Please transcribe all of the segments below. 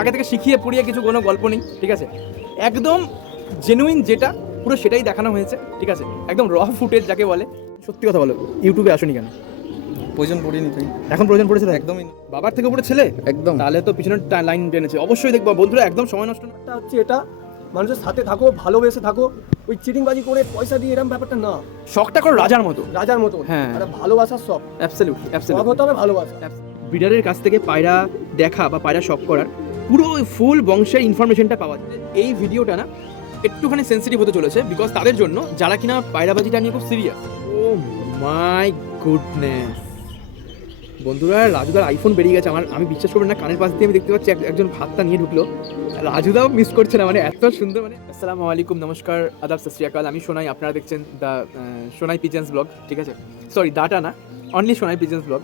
আগে থেকে শিখিয়ে পড়িয়ে কিছু কোনো গল্প নেই, ঠিক আছে, একদম জেনুইন যেটা পুরো সেটাই দেখানো হয়েছে, ঠিক আছে, একদম র ফুটেজ যাকে বলে। সত্যি কথা বলো, ইউটিউবে আসনি কেন? প্রয়োজন পড়েনি তুই? এখন প্রয়োজন পড়েছে তো? একদমই না। বাবার থেকে উপরে ছেলে, একদম। তাহলে তো পিছনের লাইন টেনেছে। অবশ্যই দেখবো বন্ধুরা, একদম সময় নষ্ট না। একটা হচ্ছে এটা মানুষের সাথে থাকো, ভালোবেসে থাকো, ওই চিটিংবাজি করে পয়সা দিয়ে এরকম ব্যাপারটা না। শখটা করো রাজার মতো, রাজার মতো। হ্যাঁ। একটা ভালোবাসার শখ। অ্যাবসলিউটলি শখ অ্যাবসলিউটলি। হতে হবে ভালোবাসা। ব্রিডারের কাছ থেকে পায়রা দেখা বা পায়রা শখ করার পুরো ফুল বংশের ইনফরমেশনটা পাওয়া যায়। এই ভিডিওটা না একটুখানি সেন্সিটিভ হতে চলেছে, বিকজ তাদের জন্য যারা কিনা পায়রাবাজিটা নিয়ে খুব সিরিয়াস। ও মাই গুডনেস বন্ধুরা, রাজুদার আইফোন বেরিয়ে গেছে। আমি বিশ্বাস করবেন না, কানের পাশ দিয়ে আমি দেখতে পাচ্ছি একজন ভাতটা নিয়ে ঢুকলো। রাজুদাও মিস করছে না, মানে এত সুন্দর। মানে আসসালামু আলাইকুম, নমস্কার, আদাব, সত শ্রী আকাল। আমি সোনাই, আপনারা দেখছেন দ্য সোনাই পিজেন্স ব্লগ, ঠিক আছে, সরি দাটা না, অনলি সোনাই পিজেন্স ব্লগ।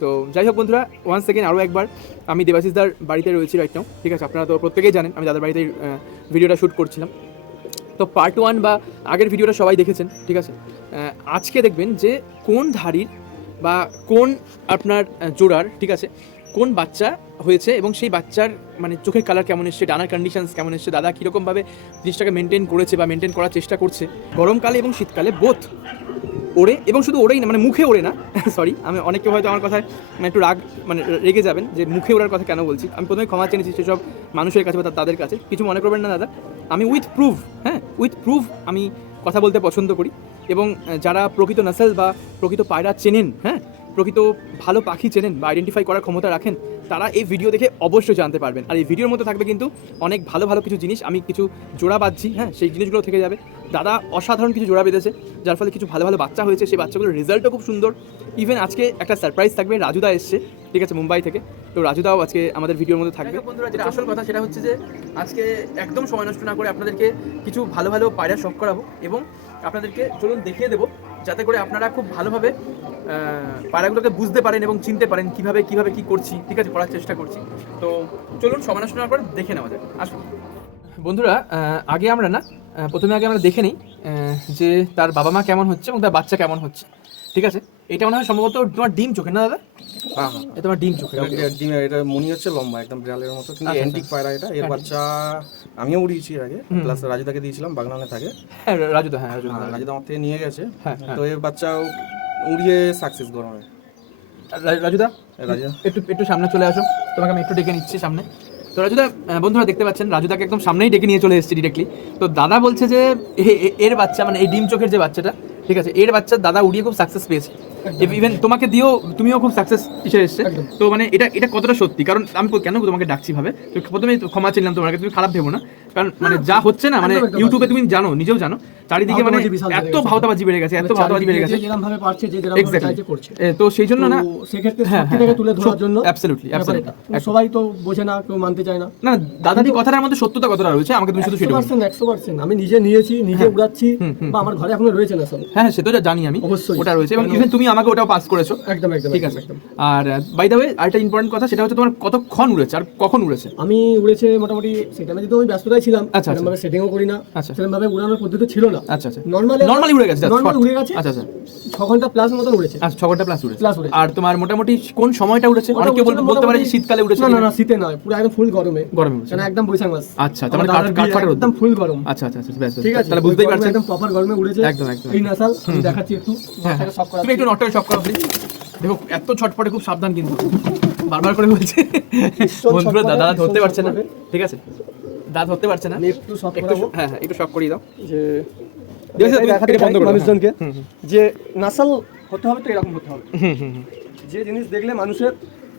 তো যাই হোক বন্ধুরা, ওয়ান সেকেন্ড আরও একবার, আমি দেবাশিসদার বাড়িতে রয়েছি রাইট নাও, ঠিক আছে, আপনারা তো প্রত্যেকেই জানেন আমি দাদার বাড়িতে ভিডিওটা শ্যুট করছিলাম। তো পার্ট 1 বা আগের ভিডিওটা সবাই দেখেছেন, ঠিক আছে। আজকে দেখবেন যে কোন ধাড়ির বা কোন আপনার জোড়ার, ঠিক আছে, কোন বাচ্চা হয়েছে এবং সেই বাচ্চার মানে চোখের কালার কেমন এসছে, ডানার কন্ডিশনস কেমন এসছে, দাদা কীরকমভাবে জিনিসটাকে মেনটেন করেছে বা মেনটেন করার চেষ্টা করছে। গরমকালে এবং শীতকালে বোথ ওড়ে, এবং শুধু ওড়েই না, মানে মুখে ওড়ে না সরি, আমি অনেকে হয়তো আমার কথায় মানে একটু রাগ মানে রেগে যাবেন যে মুখে ওড়ার কথা কেন বলছি। আমি প্রথমে ক্ষমা চেয়েছি সেসব মানুষের কাছে বা তাদের কাছে, কিছু মনে করবেন না দাদা। আমি উইথ প্রুফ, হ্যাঁ উইথ প্রুফ আমি কথা বলতে পছন্দ করি। এবং যারা প্রকৃত নাসেল বা প্রকৃত পায়রা চেনেন, হ্যাঁ প্রকৃত ভালো পাখি চেনেন বা আইডেন্টিফাই করার ক্ষমতা রাখেন, তারা এই ভিডিও দেখে অবশ্যই জানতে পারবেন। আর এই ভিডিওর মধ্যে থাকবে কিন্তু অনেক ভালো ভালো কিছু জিনিস। আমি কিছু জোড়া বাঁধছি, হ্যাঁ সেই জিনিসগুলো থেকে যাবে। দাদা অসাধারণ কিছু জোড়া বেঁধেছে, যার ফলে কিছু ভালো ভালো বাচ্চা হয়েছে, সেই বাচ্চাগুলোর রেজাল্টও খুব সুন্দর। ইভেন আজকে একটা সারপ্রাইজ থাকবে, রাজুদা এসছে, ঠিক আছে, মুম্বাই থেকে। তো রাজুদাও আজকে আমাদের ভিডিওর মধ্যে থাকবে। বন্ধুরা, যেটা আসল কথা সেটা হচ্ছে যে আজকে একদম সময় নষ্ট না করে আপনাদেরকে কিছু ভালো ভালো পায়রা শখ করাবো এবং আপনাদেরকে চলুন দেখিয়ে দেবো, যাতে করে আপনারা খুব ভালোভাবে পায়রাগুলোকে বুঝতে পারেন এবং চিনতে পারেন কীভাবে কীভাবে কী করছি, ঠিক আছে, করার চেষ্টা করছি। তো চলুন সময় নষ্ট না করে দেখে নেওয়া যায়, আসুন বন্ধুরা। আগে আমরা দেখে নিই যে তার বাবা মা কেমন হচ্ছে এবং তার বাচ্চা কেমন হচ্ছে, ঠিক আছে। এটা মনে হয় সম্ভবত তোমার ডিম চোখে, না দাদা? হ্যাঁ হ্যাঁ, এটা তোমার ডিম চোখে। ডিমের এটা মনি হচ্ছে লম্বা একদম বিড়ালের মতো, কিন্তু অ্যান্টিক পায়রা এটা। এর বাচ্চা আমিও উড়িয়েছি এর আগে, প্লাস রাজুদাকে দিয়েছিলাম, বাগনানে থাকে। হ্যাঁ রাজুদা, হ্যাঁ রাজুদা আমার থেকে নিয়ে গেছে। হ্যাঁ, তো এর বাচ্চাও উড়িয়ে সাকসেস গরমে। রাজুদা রাজুদা একটু সামনে চলে আসো, তোমাকে আমি একটু ডেকে নিচ্ছি সামনে। তো রাজুদা, বন্ধুরা দেখতে পাচ্ছেন রাজুদাকে একদম সামনেই ডেকে নিয়ে চলে এসেছি ডিরেক্টলি। তো দাদা বলছে যে এর বাচ্চা মানে এই ডিম চোখের যে বাচ্চাটা, ঠিক আছে, এর বাচ্চা দাদা উড়িয়ে খুব সাকসেস পেয়েছে। ইভেন তোমাকে দিয়েও তুমিও খুব সাকসেস হিসেবে এসছে। তো মানে এটা কতটা সত্যি? কারণ আমি কেন তোমাকে ডাকছি ভাবে, তো প্রথমে ক্ষমা চাইলাম তোমাকে, তুমি খারাপ ভেবো না। কারণ মানে যা হচ্ছে না, মানে ইউটিউবে তুমি জানো, নিজেও জানো, চারিদিকে মানে এত ভাওতাবাজি বেড়ে গেছে, এত ভাওতাবাজি বেড়ে গেছে। যেরকম ভাবে পারছে, যে যেরকম ভাবে চাইছে করছে। তো সেই জন্য না, সেক্ষেত্রে সত্যিটাকে তুলে ধরার জন্য অ্যাবসলিউটলি সবাই তো বোঝে না, কেউ মানতে চায় না। না দাদার কথাটার মধ্যে সত্যতা কতটা রয়েছে আমাকে তুমি শুধু সেটা বলো। 100% আমি নিজে নিয়েছি, নিজে উড়াচ্ছি, বা আমার ঘরে এখনো রয়েছে না সব। হ্যাঁ সেটা জানি আমি, অবশ্যই ওটা রয়েছে, এবং ইভেন তুমি আমাকে ওটাও পাস করেছো। একদম একদম ঠিক আছে। আর বাই দ্য ওয়ে আরেকটা ইম্পর্টেন্ট কথা, সেটা হচ্ছে তোমার কতক্ষণ উড়েছে আর কখন উড়েছে? আমি উড়েছে মোটামুটি, সেটা যেহেতু আমি ব্যস্ততায় ছিলাম, আচ্ছা, সেরকম ভাবে সেটিংও করি না, আচ্ছা। সেরকম ভাবে উড়ানোর পদ্ধতি ছিল না। আচ্ছা আচ্ছা, নরমালি উড়ে গেছে, নরমালি উড়ে গেছে। আচ্ছা আচ্ছা, 6 ঘন্টা প্লাস মতন উড়েছে। আচ্ছা 6 ঘন্টা প্লাস উড়েছে। প্লাস উড়েছে। আর তোমার মোটামুটি কোন সময়টা উড়েছে? অনেকে বলতে পারে যে শীতকালে উড়েছে। না না, শীতে নয়, পুরো একদম ফুল গরমে উড়েছে, মানে একদম বৈশাখ মাস। আচ্ছা, তার মানে কাঠফাটা রোদ, একদম ফুল গরম। আচ্ছা আচ্ছা আচ্ছা, বেশ ঠিক আছে, তাহলে বুঝতেই পারছেন একদম প্রপার গরমে উড়েছে। একদম একদম। এই নাসাল আমি দেখাচ্ছি একটু, সব করা। তুমি একটু নটটাকে শক করো প্লিজ। দেখো এত ছটপটে, খুব সাবধান কিন্তু, বারবার করে বলছে বন্ধুরা। দাদা ধরতে পারছে না, ঠিক আছে, দাদা ধরতে পারছে না। আমি একটু শক করাবো। হ্যাঁ হ্যাঁ, একটু শক করিয়ে দাও যে দেখাতে বন্ধ করো মানুষজনকে যে নাসাল হতে হবে, তো এরকম হতে হবে। যে জিনিস দেখলে মানুষের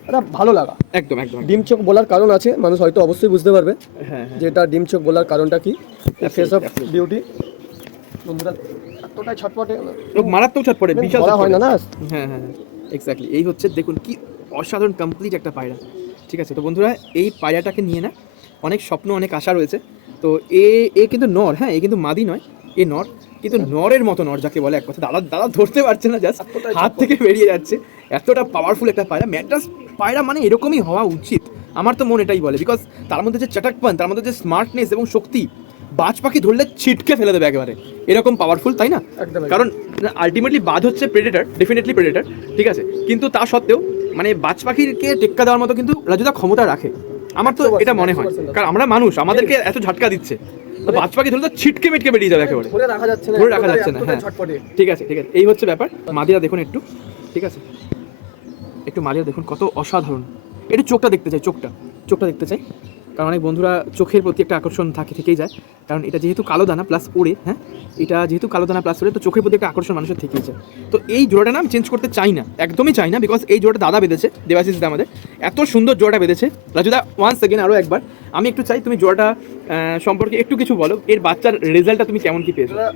এটা ভালো লাগা। একদম একদম। ডিম চোখ বলার কারণ আছে, মানুষ হয়তো অবশ্যই বুঝতে পারবে হ্যাঁ যে এটা ডিম চোখ বলার কারণটা কি। ফেস অফ বিউটি বন্ধুরা এতটাই ছটপটে, মারাত্মক ছটপটে, বিশাল বলা হয় না না। হ্যাঁ হ্যাঁ এক্স্যাক্টলি, এই হচ্ছে দেখুন কি অসাধারণ কমপ্লিট একটা পায়রা, ঠিক আছে। তো বন্ধুরা এই পায়রাটাকে নিয়ে না অনেক স্বপ্ন, অনেক আশা রয়েছে। তো এ কিন্তু নর, হ্যাঁ এ কিন্তু মাদি নয়, এ নর, কিন্তু নরের মতো নর যাকে বলে, এক কথা দাদা ধরতে পারছে না, জাস্ট হাত থেকে বেরিয়ে যাচ্ছে। এতটা পাওয়ারফুল একটা পায়রা, ম্যাড্রাস পায়রা মানে এরকমই হওয়া উচিত, আমার তো মন এটাই বলে। বিকজ তার মধ্যে যে চটাকপান, তার মধ্যে যে স্মার্টনেস এবং শক্তি, বাজ পাখি ধরলে ছিটকে ফেলে দেবে একেবারে, এরকম পাওয়ারফুল, তাই না? কারণ আলটিমেটলি বাজ হচ্ছে প্রেডেটর, ডেফিনেটলি প্রেডেটর, ঠিক আছে, কিন্তু তা সত্ত্বেও মানে বাজ পাখিকে টেক্কা দেওয়ার মতো কিন্তু রাজুদা ক্ষমতা রাখে। আমার তো এটা মনে হয়, কারণ আমরা মানুষ, আমাদেরকে এত ঝটকা দিচ্ছে, তো বাজ পাখি ধরলে তো ছিটকে মিটকে বেরিয়ে যাবে একেবারে, ধরে রাখা যাচ্ছে না, ধরে রাখা যাচ্ছে না। এতটাই হ্যাঁ ঝটপটে। ঠিক আছে ঠিক আছে, এই হচ্ছে ব্যাপার। মাদিরা দেখুন একটু, ঠিক আছে, একটু মাদিরা দেখুন কত অসাধারণ। একটু চোখটা দেখতে চাই, চোখটা দেখতে চাই, কারণ অনেক বন্ধুরা চোখের প্রতি একটা আকর্ষণ থেকেই যায়, কারণ এটা যেহেতু কালো দানা প্লাস ওড়ে, হ্যাঁ এটা যেহেতু কালো দানা প্লাস ওড়ে, তো চোখের প্রতি একটা আকর্ষণ মানুষের থেকেই যায়। তো এই জোড়াটা না আমি চেঞ্জ করতে চাই না, একদমই চাই না, বিকজ এই জোড়াটা দাদা বেঁধেছে, দেবাশিস দা আমাদের এত সুন্দর জোড়াটা বেঁধেছে। রাজুদা ওয়ান্স সেকেন্ড আরও একবার আমি একটু চাই তুমি জোড়াটা সম্পর্কে একটু কিছু বলো, এর বাচ্চার রেজাল্টটা তুমি কেমন কি পেয়েছো? দাদা,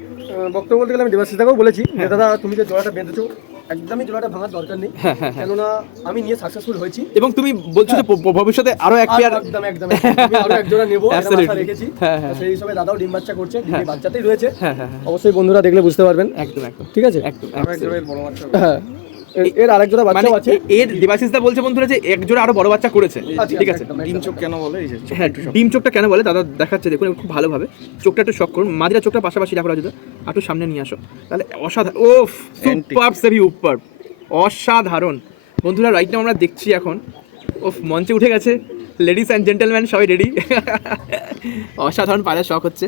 বক্তব্য বলতে গেলে আমি দেবাশিসদাকেও বলেছি যে দাদা তুমি যে জোড়াটা বেঁধেছো একদমই জোড়াটা ভাঙার দরকার নেই, হ্যাঁ হ্যাঁ হ্যাঁ, কেননা আমি নিয়ে সাকসেসফুল হয়েছি। এবং তুমি বলছো যে ভবিষ্যতে আরো এক পেয়ার, একদম একদম আমি আরো এক জোড়া নেবো, এটা Absolutely. আশা রেখেছি। হ্যাঁ, হ্যাঁ। সেই হিসাবে দাদাও ডিম বাচ্চা করছে, ডিম বাচ্চাতেই রয়েছে, হ্যাঁ হ্যাঁ হ্যাঁ, অবশ্যই বন্ধুরা দেখলে বুঝতে পারবেন। একদম একদম ঠিক আছে, একদম আরো এক জোড়া এর বড় বাচ্চা হবে। হ্যাঁ এর আরেক জোড়া মানে বাচ্চাও আছে। এর দেবাশিসদা বলছে বন্ধুরা যে এক জোড়া আরো বড় বাচ্চা করেছে, আচ্ছা, ঠিক আছে। একদম, ডিম একদম, চোখ কেন বলে এই যে হ্যাঁ ডিম চোখটা কেন বলে দাদা দেখাচ্ছে, দেখুন খুব ভালোভাবে চোখটা একটু শক করুন, মাদিরা চোখটা পাশাপাশি রাখো রাজুদা, একটু সামনে নিয়ে আসো, তাহলে অসাধারণ। ও সুপার সেভি উপর, অসাধারণ বন্ধুরা। রাইট নাও আমরা দেখছি এখন, ও মঞ্চে উঠে গেছে, লেডিস অ্যান্ড জেন্টেলম্যান সবাই রেডি। অসাধারণ পায়রা শখ হচ্ছে।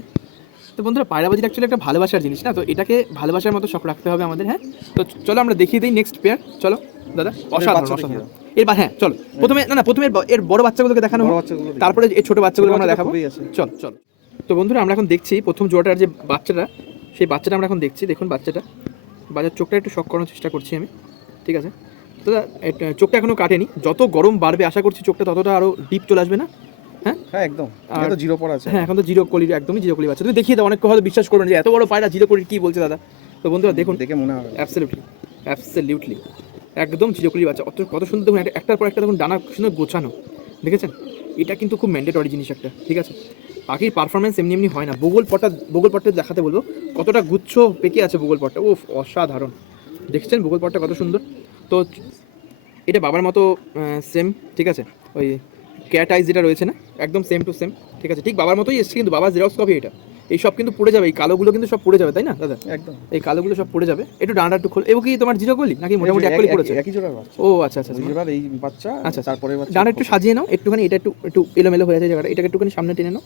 তো বন্ধুরা পায়রাবাজিটা অ্যাকচুয়ালি একটা ভালোবাসার জিনিস না, তো এটাকে ভালোবাসার মতো শখ রাখতে হবে আমাদের। হ্যাঁ তো চলো আমরা দেখিয়ে দিই নেক্সট পেয়ার, চলো দাদা। অসাধারণ বাচ্চা অসাধারণ। হ্যাঁ চলো প্রথমে না প্রথমে এর বড় বাচ্চাগুলোকে দেখানো বড় হোক, বাচ্চাগুলো দেখি। তারপরে এই ছোট বাচ্চাগুলো আমরা বাচ্চা তো দেখাবো। খুবই আছে। চল চল। তো বন্ধুরা আমরা এখন দেখছি প্রথম জোড়াটার যে বাচ্চাটা, সেই বাচ্চাটা আমরা এখন দেখছি। দেখুন বাচ্চাটা, বাচ্চার চোখটা একটু শক করানোর চেষ্টা করছি আমি, ঠিক আছে দাদা। চোখটা এখনো কাটেনি, যত গরম বাড়বে আশা করছি চোখটা ততটা আরো ডিপ চলে আসবে না? হ্যাঁ একদম, এটা তো জিরো পড়া আছে। হ্যাঁ এখন তো জিরো কলির, একদমই জিরো কলি বাচ্চা। তুমি দেখিয়ে দাও, অনেক হয়তো বিশ্বাস করবেন যে এত বড় পায়রা জিরো কলির কি বলছে দাদা। তো বন্ধুরা দেখুন, দেখে মনে হয় অ্যাবসলিউটলি একদম জিরো কলির বাচ্চা। কত সুন্দর দেখুন, একটার পর একটা দেখুন ডানা সুন্দর গোছানো, দেখেছেন? এটা কিন্তু খুব ম্যান্ডেটরি জিনিস একটা, ঠিক আছে। পাখির পারফরমেন্স এমনি এমনি হয় না। বগল পটটা দেখাতে বলবো, কতটা গুচ্ছ পেকে আছে বগল পটটা, ও অসাধারণ। দেখছেন বগল পটটা কত সুন্দর। তো এটা বাবার মতো সেম, ঠিক আছে, ওই ক্যাট আইস যেটা রয়েছে না, একদম সেম টু সেম, ঠিক আছে, ঠিক বাবার মতোই এসছে, কিন্তু বাবার জেরক্স কপি এটা। এই সব কিন্তু পড়ে যাবে, এই কালোগুলো কিন্তু সব পড়ে যাবে, তাই না দাদা? একদম এই কালোগুলো সব পড়ে যাবে। একটু ডানাটা একটু খোল। এও কি তোমার জিরো কলি নাকি মোটামুটি এক কলি পড়েছে? একই জোড়ার বাচ্চা। ও আচ্ছা আচ্ছা ওই জোড়ার এই বাচ্চা, আচ্ছা, তারপরে বাচ্চা। ডানা একটু সাজিয়ে নাও একটুখানি, এটা একটু একটু এলোমেলো হয়ে আছে জায়গাটা, এটাকে একটুখানি সামনে টেনে নাও,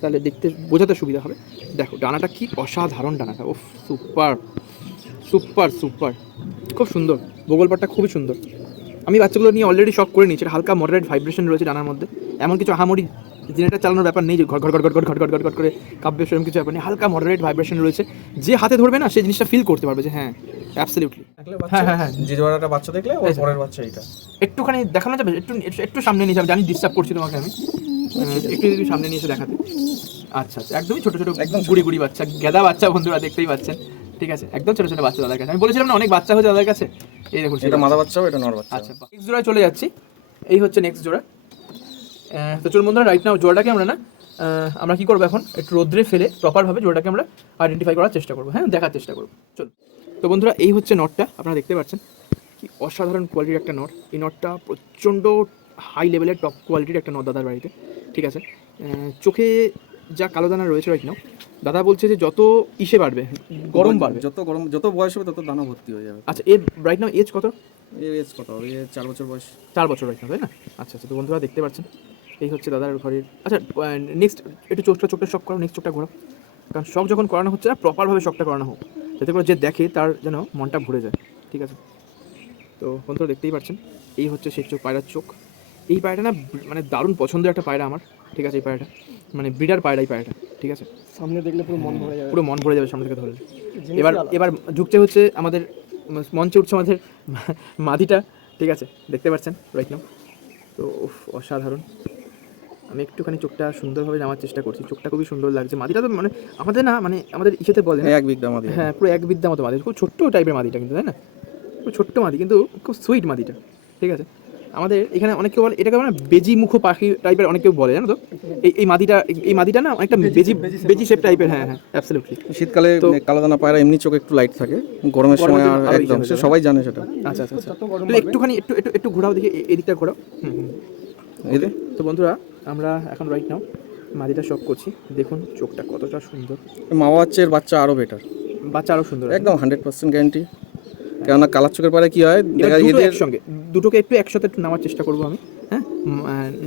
তাহলে দেখতে বোঝাতে সুবিধা হবে। দেখো ডানাটা কি অসাধারণ ডানাটা, ও সুপার সুপার সুপার, খুব সুন্দর। বগলপাটটা খুবই সুন্দর। আমি বাচ্চাগুলো নিয়ে অলরেডি শক করে নিয়েছি। হালকা মডারেট ভাইব্রেশন রয়েছে ডানার মধ্যে, এমন কিছু আহামরি জেনারেটর চালানোর ব্যাপার নেই যে ঘট ঘট ঘট ঘট ঘট ঘট ঘট ঘট ঘট করে কাব্য, সেরকম কিছু ব্যাপার নেই। হালকা মডারেট ভাইব্রেশন রয়েছে, যে হাতে ধরবে না সেই জিনিসটা ফিল করতে পারবে যে হ্যাঁ অ্যাবসলিউটলি। হ্যাঁ হ্যাঁ হ্যাঁ, যে জোড়াটা বাচ্চা দেখলে ওর পরের বাচ্চা এটা। একটুখানি দেখানো যাবে? একটু একটু সামনে নিয়ে যাবে, জানি ডিস্টার্ব করছি তোমাকে আমি, একটু যদি সামনে নিয়ে এসে দেখাতে। আচ্ছা আচ্ছা, একদমই ছোটো ছোটো একদম গুড়ি গুড়ি বাচ্চা, গেদা বাচ্চা বন্ধুরা দেখতেই পাচ্ছেন, ঠিক আছে, একদম ছোটো ছোটো বাচ্চা দাদার কাছে। আমি বলেছিলাম না অনেক বাচ্চা হয়েছে দাদার কাছে, এই দেখুন এটা মাদা বাচ্চাও, এটা নর বাচ্চা। আচ্ছা নেক্সট জোড়ায় চলে যাচ্ছি। এই হচ্ছে নেক্সট জোড়া। তো চলুন বন্ধুরা, রাইট নাও জোড়াটাকে আমরা কী করবো এখন, একটু রোদ্রে ফেলে প্রপারভাবে জোড়াটাকে আমরা আইডেন্টিফাই করার চেষ্টা করবো, হ্যাঁ দেখার চেষ্টা করবো। চল। তো বন্ধুরা এই হচ্ছে নটটা, আপনারা দেখতে পাচ্ছেন কি অসাধারণ কোয়ালিটির একটা নট। এই নটটা প্রচণ্ড হাই লেভেলের টপ কোয়ালিটির একটা নট দাদার বাড়িতে, ঠিক আছে। চোখে যা কালো দানা রয়েছে রাইট নাও, দাদা বলছে যে যত ইসে বাড়বে, গরম বাড়বে, যত বয়স হবে তত দানা ভর্তি হয়ে যাবে। আচ্ছা এর রাইট নাও এজ কত? এজ কত হবে? 4 বছর বয়স। 4 বছর রাইট নাও, তাই না? আচ্ছা আচ্ছা, তো বন্ধুরা দেখতে পাচ্ছেন এই হচ্ছে দাদার ঘরের। আচ্ছা নেক্সট একটু চোখটা শখ করো, নেক্সট চোখটা ঘোরাও, কারণ শখ যখন করানো হচ্ছে না প্রপারভাবে শখটা করানো হোক, যাতে করে যে দেখে তার যেন মনটা ভরে যায়, ঠিক আছে। তো বন্ধুরা দেখতেই পাচ্ছেন এই হচ্ছে সেই চোখ, পায়রার চোখ। এই পায়রাটা না মানে দারুণ পছন্দের একটা পায়রা আমার, ঠিক আছে। এই পায়রাটা মানে ব্রিডার পায়রা, এই পায়রাটা, ঠিক আছে। সামনে দেখলে পুরো মন ভরে যাবে, পুরো মন ভরে যাবে সামনে থেকে ধরলে। জিনিসই এবার আলাদা। এবার ঝুঁকছে হচ্ছে আমাদের মঞ্চে উঠছে আমাদের মাদিটা, ঠিক আছে, দেখতে পাচ্ছেন রাইট নাও। তো অসাধারণ। আমি একটুখানি চোখটা সুন্দরভাবে নামার চেষ্টা করছি, চোখটা খুবই সুন্দর লাগছে। মাদিটা তো মানে আমাদের না মানে আমাদের ইসেতে বলে না, এক বিঘা মাদি। হ্যাঁ পুরো এক বিদ্যা মতো মাদি, খুব ছোট্ট টাইপের মাদিটা কিন্তু, তাই না? খুব ছোট্ট মাদি কিন্তু খুব সুইট মাদিটা, ঠিক আছে। আমাদের এখানে অনেকে বলে এটাকে মানে বেজি মুখ পাখি টাইপের, অনেক কেউ বলে, জানো তো। এই মাদিটা না অনেকটা বেজি শেপ টাইপের, হ্যাঁ হ্যাঁ অ্যাবসলিউটলি। শীতকালে কালো দানা পায়রা এমনি চোখ একটু লাইট থাকে, গরমের সময় আর আরো একদম, ইয়ে হয়ে যাবে। সবাই জানে সেটা। আচ্ছা আচ্ছা আচ্ছা, যত গরম তুমি একটুখানি একটু ঘোরাও দেখি, এদিকটা ঘোরাও। এতে তো বন্ধুরা আমরা এখন রাইট নাও মাদিটা শখ করছি, দেখুন চোখটা কতটা সুন্দর। মা বাচ্চার বাচ্চা আরো বেটার, বাচ্চা আরও সুন্দর, একদম 100% গ্যারান্টি। কেননা কালার চোখের পায়রা কি হয়, দেখা যায় এদের একসঙ্গে দুটোকে একটু একসাথে একটু নামার চেষ্টা করবো আমি, হ্যাঁ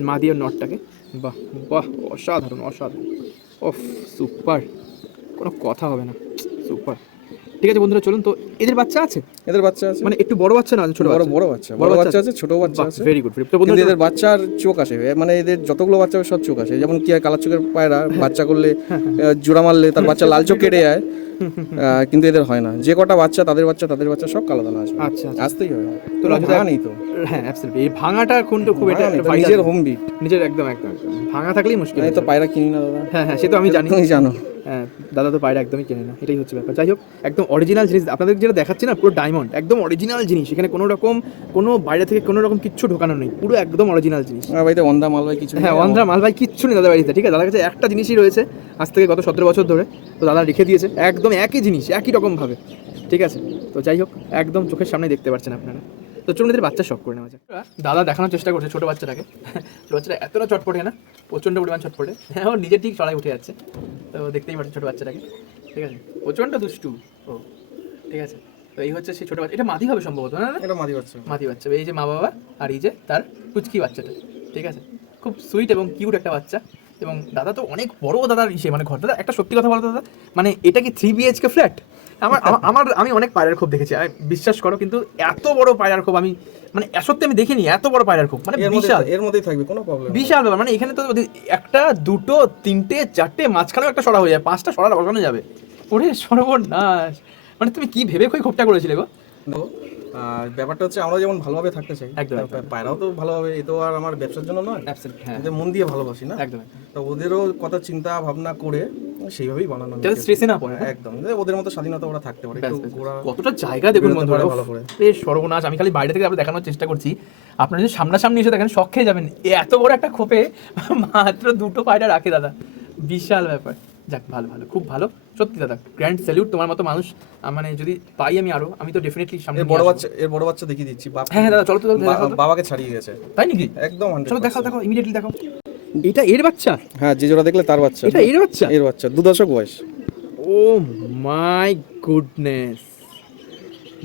মাদি আর নটটাকে। বাহ বাহ, অসাধারণ অসাধারণ, ওফ সুপার, কোনো কথা হবে না, সুপার। ঠিক আছে বন্ধুরা, চলুন। তো এদের বাচ্চা আছে? এদের বাচ্চা আছে, মানে একটু বড় বাচ্চা না ছোট বড় বাচ্চা? বড় বাচ্চা, বড় বাচ্চা আছে, ছোট বাচ্চা আছে। Very good. তো কিন্তু বন্ধুরা এদের বাচ্চার চোখ আসে, মানে এদের যতগুলো বাচ্চা হবে সব চোখ আসে। যেমন কি হয়, কালার চোখের পায়রা বাচ্চা করলে জোড়া মারলে তার বাচ্চা লাল চোখ কেটে যায়, কিন্তু এদের হয় না। যে কটা বাচ্চা তাদের বাচ্চা সব কালো দানা আসবে। আচ্ছা আচ্ছা, আসতেই হবে। তো তো রাজুদা ভাঙা নেই তো, হ্যাঁ অ্যাবসলিউটলি, এই ভাঙাটা কোনটা খুব এটা ভাঙা নেই তো, vital। নিজের হোম বিট। নিজের একদম একদম একদম। ভাঙা থাকলেই মুশকিল। আমি তো পায়রা কিনি না দাদা। হ্যাঁ হ্যাঁ, সে তো আমি জানি, তুমি জানো। হ্যাঁ দাদা তো পায়রা একদমই কেনে না, এটাই হচ্ছে ব্যাপার। যাই হোক, একদম অরিজিনাল জিনিস আপনাদের যেটা দেখাচ্ছি না, পুরো ডায়মন্ড, একদম অরিজিনাল জিনিস। এখানে কোনো রকম কোনো বাইরে থেকে কোনো রকম কিচ্ছু ঢোকানো নেই, পুরো একদম অরিজিনাল জিনিস। আমার বাড়িতে অন্ধা মাল ভাই কিছু নেই। হ্যাঁ, অন্ধ্রা মাল ভাই কিচ্ছু নেই দাদার বাড়িতে। ঠিক আছে, দাদার কাছে একটা জিনিসই রয়েছে আজ থেকে গত 17 বছর ধরে, তো দাদা রেখে দিয়েছে একদম একই জিনিস, একই রকমভাবে। ঠিক আছে, তো যাই হোক, একদম চোখের সামনে দেখতে পাচ্ছেন আপনারা। তো চলুন এদের বাচ্চা শখ করে নেওয়া যাক। দাদা দেখানোর চেষ্টা করছে ছোটো বাচ্চাটাকে। ছোটো বাচ্চাটা এতটা চটপটে না, প্রচণ্ড পরিমাণ চটপটে। হ্যাঁ, ওর নিজে ঠিক চড়াই উঠে যাচ্ছে, তো দেখতেই পাচ্ছেন ছোটো বাচ্চাটাকে। ঠিক আছে, প্রচণ্ড দুষ্টু ও। ঠিক আছে, তো এই হচ্ছে সেই ছোটো বাচ্চা, এটা মাদি হবে সম্ভবত না? এটা মাদি বাচ্চা। মাদি বাচ্চা, এই যে মা বাবা আর এই যে তার পুচকি বাচ্চাটা। ঠিক আছে, খুব সুইট এবং কিউট একটা বাচ্চা। এবং দাদা তো অনেক বড় দাদার ইসে, মানে ঘর। দাদা একটা সত্যি কথা বলতো দাদা, মানে এটা কি 3 BHK ফ্ল্যাট? আমি অনেক পায়রার খোপ দেখেছি, বিশ্বাস করো, কিন্তু এত বড় পায়রার খোপ আমি মানে সত্যি আমি দেখিনি। এত বড় পায়রার খোপ মানে বিশাল, এর মধ্যেই থাকবে, কোনো প্রবলেম নেই। বিশাল ব্যাপার। মানে এখানে তো একটা দুটো তিনটে চারটে, মাঝখানেও একটা সরা হয়ে যায়, 5টা সরা বসানো যাবে। ওরে সর্বনাশ, মানে তুমি কি ভেবে খোপটা করেছিলে গো? আর ব্যাপারটা হচ্ছে, আমরা যেমন ভালোভাবে থাকতে চাই, একদম, পায়রাও তো ভালোভাবে। এ তো আর আমার ব্যবসার জন্য নয়, অ্যাবসলিউট, হ্যাঁ এদের মন দিয়ে ভালোবাসি না। একদম। তো ওদেরও কথা চিন্তা ভাবনা করে সেইভাবেই বানানো। যাতে স্ট্রেসে না পড়ে। একদম, ওদের মতো স্বাধীনতা ওরা থাকতে পারে, একটু ঘোরা কতটা জায়গা দেখুন বেরোতে বন্ধুরা, পারে ভালো করে। বেশ সর্বনাশ। আমি খালি বাইরে থেকে আপনাদের দেখানোর চেষ্টা করছি, আপনারা যদি সামনাসামনি এসে দেখেন শখ খেয়ে যাবেন। এত বড় একটা খোপে মাত্র 2টো পায়রা রাখে দাদা, বিশাল ব্যাপার। যাক, ভালো ভালো, খুব ভালো সত্যি দাদা, গ্র্যান্ড স্যালিউট। তোমার মতো মানুষ মানে যদি পাই আমি তো ডেফিনেটলি সামনে এর বড় বাচ্চা দেখিয়ে দিচ্ছি। হ্যাঁ দাদা, চলো তো দেখাও তো। বাবাকে ছাড়িয়ে গেছে, তাই নাকি? একদম চলো দেখাও ইমিডিয়েটলি দেখাও। এটা এর বাচ্চা? হ্যাঁ, যে জোড়া দেখলে তার বাচ্চা। এটা এর বাচ্চা? এর বাচ্চা 2 দশক বয়স। ও মাই গুডনেস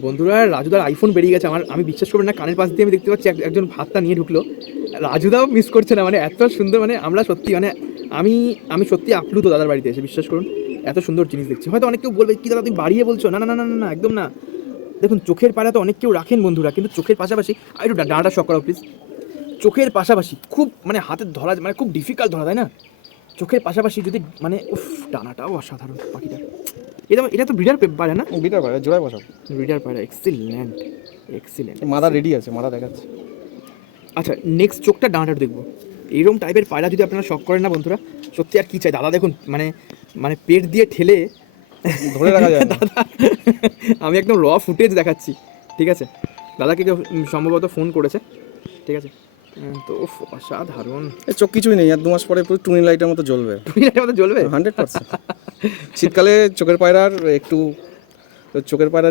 বন্ধুরা, রাজুদার আইফোন বেরিয়ে গেছে। আমি বিশ্বাস করবেন না, কানের পাশ দিয়ে আমি দেখতে পাচ্ছি একজন ভাতটা নিয়ে ঢুকলো। রাজুদাও মিস করছে না, মানে এত সুন্দর, মানে আমরা সত্যি মানে আমি সত্যি আপ্লুত দাদার বাড়িতে এসে। বিশ্বাস করুন, এত সুন্দর জিনিস দেখছি। হয়তো অনেক কেউ বলবে কি দাদা তুমি বাড়িয়ে বলছো, না না না না না একদম না। দেখুন, চোখের পায়রা তো অনেক কেউ রাখেন বন্ধুরা, কিন্তু চোখের পাশাপাশি আর একটু ডানাটা শখ করাও প্লিজ। চোখের পাশাপাশি খুব মানে হাতে ধরা, মানে খুব ডিফিকাল্ট ধরা, তাই না? চোখের পাশাপাশি যদি মানে উফ, ডানাটাও অসাধারণ পাখিটা। এটা তো ব্রিডার পায়রা না? বিটার পায়রা জোড়ায় বসাবো। ব্রিডার পায়রা, এক্সিলেন্ট এক্সিলেন্ট। মাদা রেডি আছে, মাদা দেখাচ্ছে। আচ্ছা, নেক্সট চোখটা ডানাটা দেখবো। এইরকম টাইপের পায়রা যদি আপনারা শখ করেন না বন্ধুরা, সত্যি আর কি চাই। দাদা দেখুন, মানে পেট দিয়ে ঠেলে ধরে রাখা যায় না। দাদা আমি একদম র ফুটেজ দেখাচ্ছি। ঠিক আছে, দাদাকে কেউ সম্ভবত ফোন করেছে। ঠিক আছে, তো অসাধারণ। চোখ কিছুই নেই, আর 2 মাস পরে পুরো টুনি লাইটের মতো জ্বলবে। মতো জ্বলবে 100%। শীতকালে চোখের পায়রার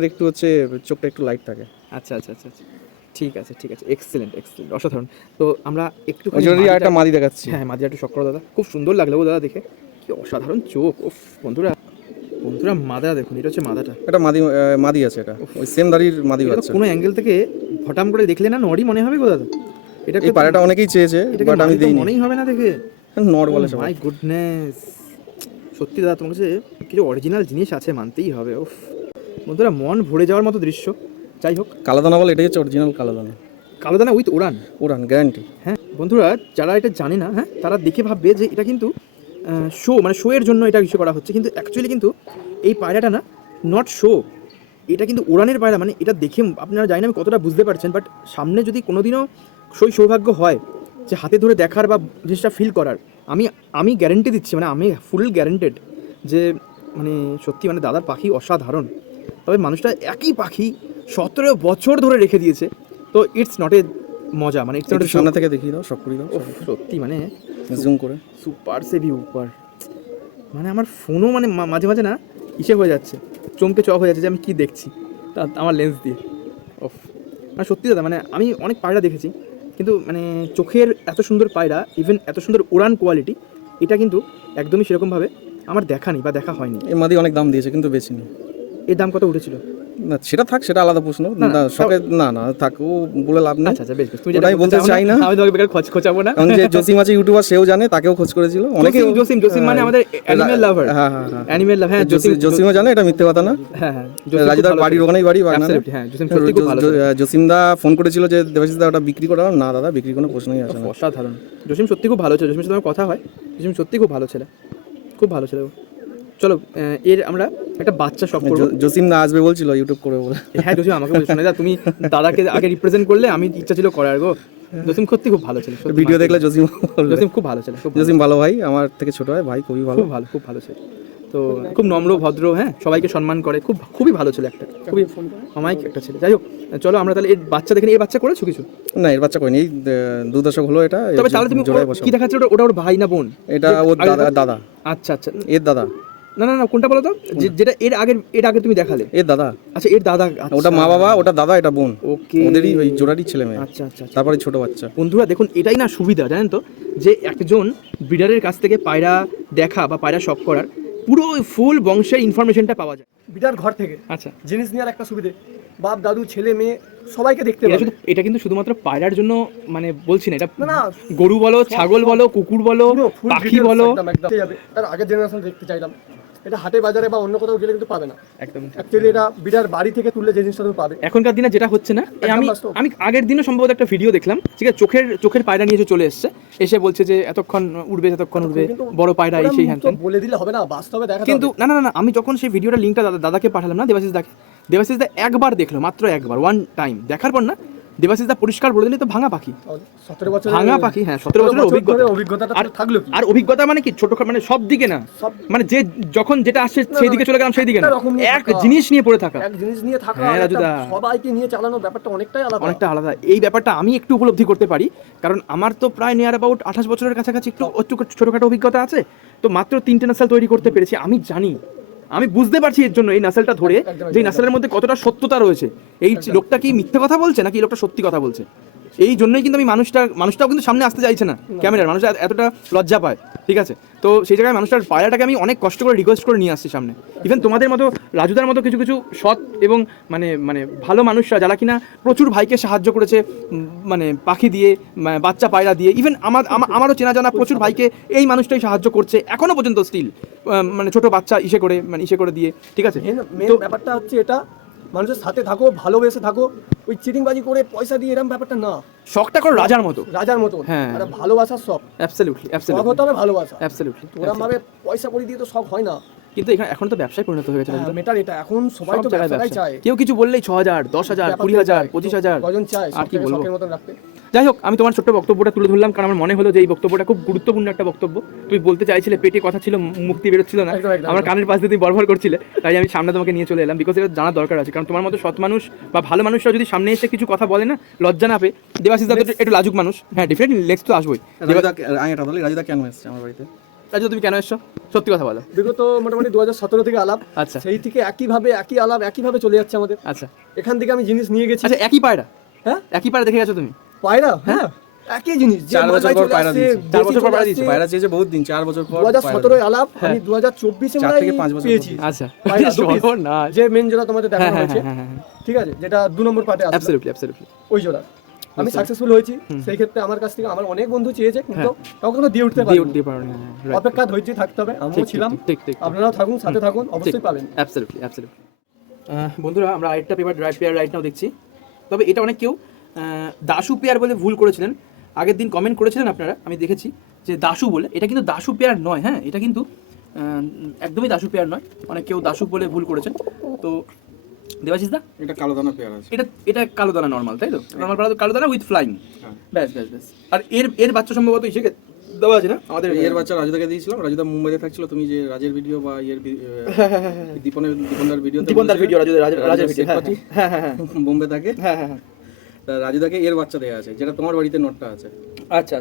একটু হচ্ছে চোখটা একটু লাইট থাকে। আচ্ছা আচ্ছা আচ্ছা আচ্ছা, ঠিক আছে এক্সিলেন্ট অসাধারণ। তো আমরা একটু একটা মাদি দেখাচ্ছি। হ্যাঁ, মাদিটা একটু শখ করো দাদা, খুব সুন্দর লাগলো ও দাদা দেখে, কি অসাধারণ চোখ। ওফ বন্ধুরা মাদা দেখুন, এটা হচ্ছে মাদাটা। এটা মাদি আছে, এটা ওই সেম দাড়ির মাদি বাচ্চা। কোনো অ্যাঙ্গেল থেকে হঠাৎ করে দেখলে না নড়ই মনে হবে গো দাদা। এটা এই পায়রাটা অনেকেই চেয়েছে, বাট আমি দেইনি। মনেই হবে না দেখে, নড় বলে সবাই। মাই গুডনেস, সত্যি দাদা তোমার কাছে কিছু অরিজিনাল জিনিস আছে, মানতেই হবে। ওফ বন্ধুরা, মন ভরে যাওয়ার মতো দৃশ্য। যাই হোক, কালোদানা বলে, এটাই হচ্ছে অরিজিনাল কালোদানা। কালোদানা উইথ উড়ান গ্যারান্টি। হ্যাঁ বন্ধুরা, যারা এটা জানে না, হ্যাঁ তারা দেখে ভাববে যে এটা কিন্তু শো এর জন্য এটা ইস্যু করা হচ্ছে, কিন্তু অ্যাকচুয়ালি কিন্তু এই পায়রাটা না, নট শো, এটা কিন্তু উড়ানের পায়রা। মানে এটা দেখে আপনারা জানি না আমি কতটা বুঝতে পারছেন, বাট সামনে যদি কোনোদিনও সৌভাগ্য হয় যে হাতে ধরে দেখার বা জিনিসটা ফিল করার, আমি গ্যারেন্টি দিচ্ছি, মানে আমি ফুল গ্যারেন্টেড যে মানে সত্যি মানে দাদার পাখি অসাধারণ। তবে মানুষটা একই পাখি 17 বছর ধরে রেখে দিয়েছে, তো ইটস নট এ মজা, মানে ইটস নট এ সামনে থেকে দেখিয়ে দাও, সব করে দাও সত্যি, মানে জুম করে। সুপার সেভি উপর, মানে আমার ফোনও মানে মাঝে মাঝে না ইসে হয়ে যাচ্ছে, চমকে চক হয়ে যাচ্ছে যে আমি কি দেখছি তা আমার লেন্স দিয়ে। ওফ, মানে সত্যি দাদা, মানে আমি অনেক পায়রা দেখেছি, কিন্তু মানে চোখের এত সুন্দর পায়রা, ইভেন এত সুন্দর উড়ান কোয়ালিটি, এটা কিন্তু একদমই সেরকমভাবে আমার দেখা নেই বা দেখা হয়নি। এই মাদি অনেক দাম দিয়েছে, কিন্তু বেশি নেই। এর দাম কত উঠেছিল? না সেটা থাক, সেটা আলাদা প্রশ্ন। না শখে না থাক, ও বলে লাভ নেই। আচ্ছা আচ্ছা বেশ বেশ, তুমি ওটা আমি বলতে চাই না। আমি তোমাকে বেকার খোঁচাবো না। কারণ যে জসিম আছে ইউটিউবার, সেও জানে, তাকেও খোঁজ করেছিল অনেকে। জসিম মানে আমাদের অ্যানিমেল লাভার। হ্যাঁ অ্যানিমেল লাভ, হ্যাঁ জসিমও জানে, এটা মিথ্যে কথা না। হ্যাঁ হ্যাঁ রাজুদার বাড়ির ওখানেই বাড়ি বাগনানে। হ্যাঁ জসিম সত্যি খুব ভালো। জসিমদা ফোন করেছিল যে দেবাশিসদা ওটা বিক্রি করা, না দাদা বিক্রি কোনো প্রশ্নই আসে না। অসাধারণ, জসিম সত্যি খুব ভালো ছিল। জসিমের সাথে আমার কথা হয়, জসিম সত্যি খুব ভালো ছেলে, খুব ভালো ছেলে। চলো এর আমরা একটা বাচ্চা শখ করবো। জসিম না আসবে বলছিল ইউটিউব করে বলে। হ্যাঁ জসিম আমাকে বলছো না, তুমি দাদাকে আগে রিপ্রেজেন্ট করলে, আমি ইচ্ছা ছিল করার গো। জসিম সত্যি খুব ভালো ছিল, ভিডিও দেখলে জসিম খুব ভালো ছিল। জসিম ভালো ভাই, আমার থেকে ছোট হয় ভাই, খুবই ভালো, খুব ভালো ছিল। তো খুব নম্র ভদ্র, হ্যাঁ সবাইকে সম্মান করে, খুবই ভালো ছিল একটা, খুবই অমায়িক একটা ছিল। যাই হোক চলো আমরা তাহলে এর বাচ্চা দেখে নিই। এর বাচ্চা করেছো কিছু? না এর বাচ্চা করিনি, এই 2 দশক হলো এটা। তবে তাহলে তুমি কি দেখাচ্ছ, ওটা ওর ভাই না বোন? এটা ওর দাদা। আচ্ছা আচ্ছা, এর দাদা। না কোনটা বলো তো, যেটা এর আগে তুমি দেখালে? এর দাদা। আচ্ছা এর দাদা, ওটা মা বাবা, ওটা দাদা, এটা বোন। ওকে, ওদেরই ওই জোড়ারই ছেলে মেয়ে। আচ্ছা আচ্ছা। তারপরে ছোট বাচ্চা। বন্ধুরা দেখুন, এটাই না সুবিধা, জানেন তো, যে একজন ব্রিডারের কাছ থেকে পায়রা দেখা বা পায়রা শখ করার পুরো ফুল বংশের ইনফরমেশনটা পাওয়া যায় বিরাট ঘর থেকে। আচ্ছা, জিনিস নেওয়ার একটা সুবিধে, বাপ দাদু ছেলে মেয়ে সবাইকে দেখতে পাবে। এটা কিন্তু শুধুমাত্র পায়রার জন্য মানে বলছি না, এটা না গরু বলো, ছাগল বলো, কুকুর বলো, পাখি বলো, তার আগের জেনারেশন দেখতে চাইলাম। এটা হাটে বাজারে বা অন্য কোথাও গেলে কিন্তু পাবে না। একদম। অ্যাকচুয়ালি এটা বিরাট বাড়ি থেকে তুললে যে জিনিসটা তুমি পাবে। এখনকার দিনে যেটা হচ্ছে না, আমি আগের দিনও সম্ভবত একটা ভিডিও দেখলাম, ঠিক আছে, চোখের পায়রা নিয়ে চলে এসে বলছে যে এতক্ষণ উড়বে বড় পায়রা এই সেই হ্যান বলে দিলে হবে না, বাস্তবে দেখা। কিন্তু না আমি যখন সেই ভিডিওটা লিঙ্কটা দাদাকে পাঠালাম না, দেবাশিস দা একবার দেখলো, মাত্র একবার, ওয়ান টাইম দেখার পর না, দেবাশিস দা পরিষ্কার বলে দিলে তো ভাঙা পাখি। 17 বছর ভাঙা পাখি, হ্যাঁ 17 বছরের অভিজ্ঞতাটা থাকলো কি? আর অভিজ্ঞতা মানে কি, ছোট মানে সব দিকে না, মানে যে যখন যেটা আসে সেই দিকে চলে গেলাম, সেই দিকে না, এক জিনিস নিয়ে পড়ে থাকা, এক জিনিস নিয়ে থাকা, হ্যাঁ রাজুদা, সবাইকে নিয়ে চালানোর ব্যাপারটা অনেকটা আলাদা। এই ব্যাপারটা আমি একটু উপলব্ধি করতে পারি, কারণ আমার তো প্রায় নিয়ার অ্যাবাউট 28 বছরের কাছাকাছি একটু ছোটখাটো অভিজ্ঞতা আছে। তো মাত্র 3টে নাসাল তৈরি করতে পেরেছি, আমি জানি, আমি বুঝতে পারছি এর জন্য এই নাসালটা ধরে যে নাসালের মধ্যে কতটা সত্যতা রয়েছে। এই লোকটা কি মিথ্যে কথা বলছে নাকি এই লোকটা সত্যি কথা বলছে। এই জন্যই কিন্তু আমি মানুষটাও কিন্তু সামনে আসতে চাইছে না ক্যামেরার, মানুষ এতটা লজ্জা পায়, ঠিক আছে। তো সেই জায়গায় মানুষটার পায়রাটাকে আমি অনেক কষ্ট করে রিকোয়েস্ট করে নিয়ে আসছি সামনে। ইভেন তোমাদের মতো, রাজুদার মতো কিছু সৎ এবং মানে ভালো মানুষরা, যারা কিনা প্রচুর ভাইকে সাহায্য করেছে, মানে পাখি দিয়ে, বাচ্চা পায়রা দিয়ে। ইভেন আমারও চেনা জানা প্রচুর ভাইকে এই মানুষটাই সাহায্য করছে এখনো পর্যন্ত স্টিল, মানে ছোট বাচ্চা ইসে করে দিয়ে, ঠিক আছে। তো ব্যাপারটা হচ্ছে এটা, মানুষের সাথে থাকো, ভালোবেসে থাকো, ওই চিটিংবাজি করে পয়সা দিয়ে এরকম ব্যাপারটা না। শখটা করো রাজার মতো, হ্যাঁ, আর ভালোবাসার শখ। অ্যাবসলিউটলি শখ হতে হবে ভালোবাসা, অ্যাবসলিউটলি। ওরকম ভাবে পয়সা করে দিয়ে তো শখ হয় না। কিন্তু এখন তো ব্যবসায় পরিণত হয়ে গেছে। মেটার এটা এখন সবাই তো ব্যবসায় চায়। কেউ কিছু বললেই 6,000, 10,000, 20,000, 25,000 গজন চায়, আর কি বলবো। শখের মতন রাখতে। যাই হোক, আমি তোমার ছোট্ট বক্তব্যটা তুলে ধরলাম, কারণ আমার মনে হলো যে এই বক্তব্যটা খুব গুরুত্বপূর্ণ একটা বক্তব্য। তুমি বলতে চাইছিলে, পেটে কথা ছিল, মুক্তি বেরোচ্ছিল না, আমার কানের পাশ দিয়ে তুমি বরবর করছিলে, তাই আমি সামনে তোমাকে নিয়ে চলে এলাম, বিকজ এটা জানার দরকার আছে। কারণ তোমার মতো সৎ মানুষ বা ভালো মানুষরা যদি সামনে এসে কিছু কথা বলে না, লজ্জা না পেয়ে, দেবাশিস দা একটু লাজুক মানুষ, হ্যাঁ ডেফিনেটলি নেক্সট তো আসবোই। রাজুদা কেন এসেছে আমার বাড়িতে? রাজু তুমি কেন এসছো, সত্যি কথা বলো। বিগত মোটামুটি 2017 থেকে আলাপ, আচ্ছা, সেই থেকে একই আলাপ একইভাবে চলে যাচ্ছে আমাদের। আচ্ছা, এখান থেকে আমি জিনিস নিয়ে গেছি। আচ্ছা, একই পায়রা, হ্যাঁ একই পায়রা দেখে গেছো তুমি? পায়রা, হ্যাঁ একই জিনিস। 4 বছর পর পায়রা দিয়েছে, 4 বছর পর পায়রা দিয়েছে। পায়রা চেয়েছে বহুত দিন, 4 বছর পর। 2017 আলাপ, আমি 2024 এ 4 থেকে 5 বছর পেয়েছি। আচ্ছা, না যে মেন জোড়া তোমাদের দেখানো হয়েছে, ঠিক আছে, যেটা 2 নম্বর পার্টে আছে, অ্যাবসলিউটলি ওই জোড়া আমি সাকসেসফুল হয়েছি। সেই ক্ষেত্রে আমার কাছ থেকে আমার অনেক বন্ধু চেয়েছে, কিন্তু কাউকে দিয়ে উঠতে পারিনি। অপেক্ষা ধৈর্য থাকতে হবে, আমিও ছিলাম, আপনারাও থাকুন, সাথে থাকুন, অবশ্যই পাবেন। অ্যাবসলিউটলি। বন্ধুরা, আমরা আরেকটা পেয়ার রাইট নাও দেখছি। তবে এটা অনেক কেউ দাশু পেয়ার বলে ভুল করেছিলেন, আগের দিন কমেন্ট করেছিলেন আপনারা, আমি দেখেছি যে দাশু বলে। এটা কিন্তু দাশু পেয়ার নয়, হ্যাঁ এটা কিন্তু একদমই দাশু পেয়ার নয়, অনেক কেউ দাশু বলে ভুল করেছেন। তো দেবাশিস দা, এটা কালো দানা পেয়ার আছে। এটা কালো দানা নর্মাল, তাই তো? নর্মাল কালো দানা উইথ ফ্লাইং, ব্যাস। আর এর বাচ্চা সম্ভবত ইসেকে দেওয়া আছে না আমাদের? এর বাচ্চা রাজুদাকে দিয়েছিলাম, রাজুদা মুম্বাইতে থাকছিল। তুমি যে রাজের ভিডিও বা দীপনদার ভিডিও রাজের ভিডিও, হ্যাঁ বোম্বে থাকে, হ্যাঁ। রাজুদাকে এর বাচ্চা দেওয়া আছে, যেটা তোমার বাড়িতে নোটটা আছে। আচ্ছা।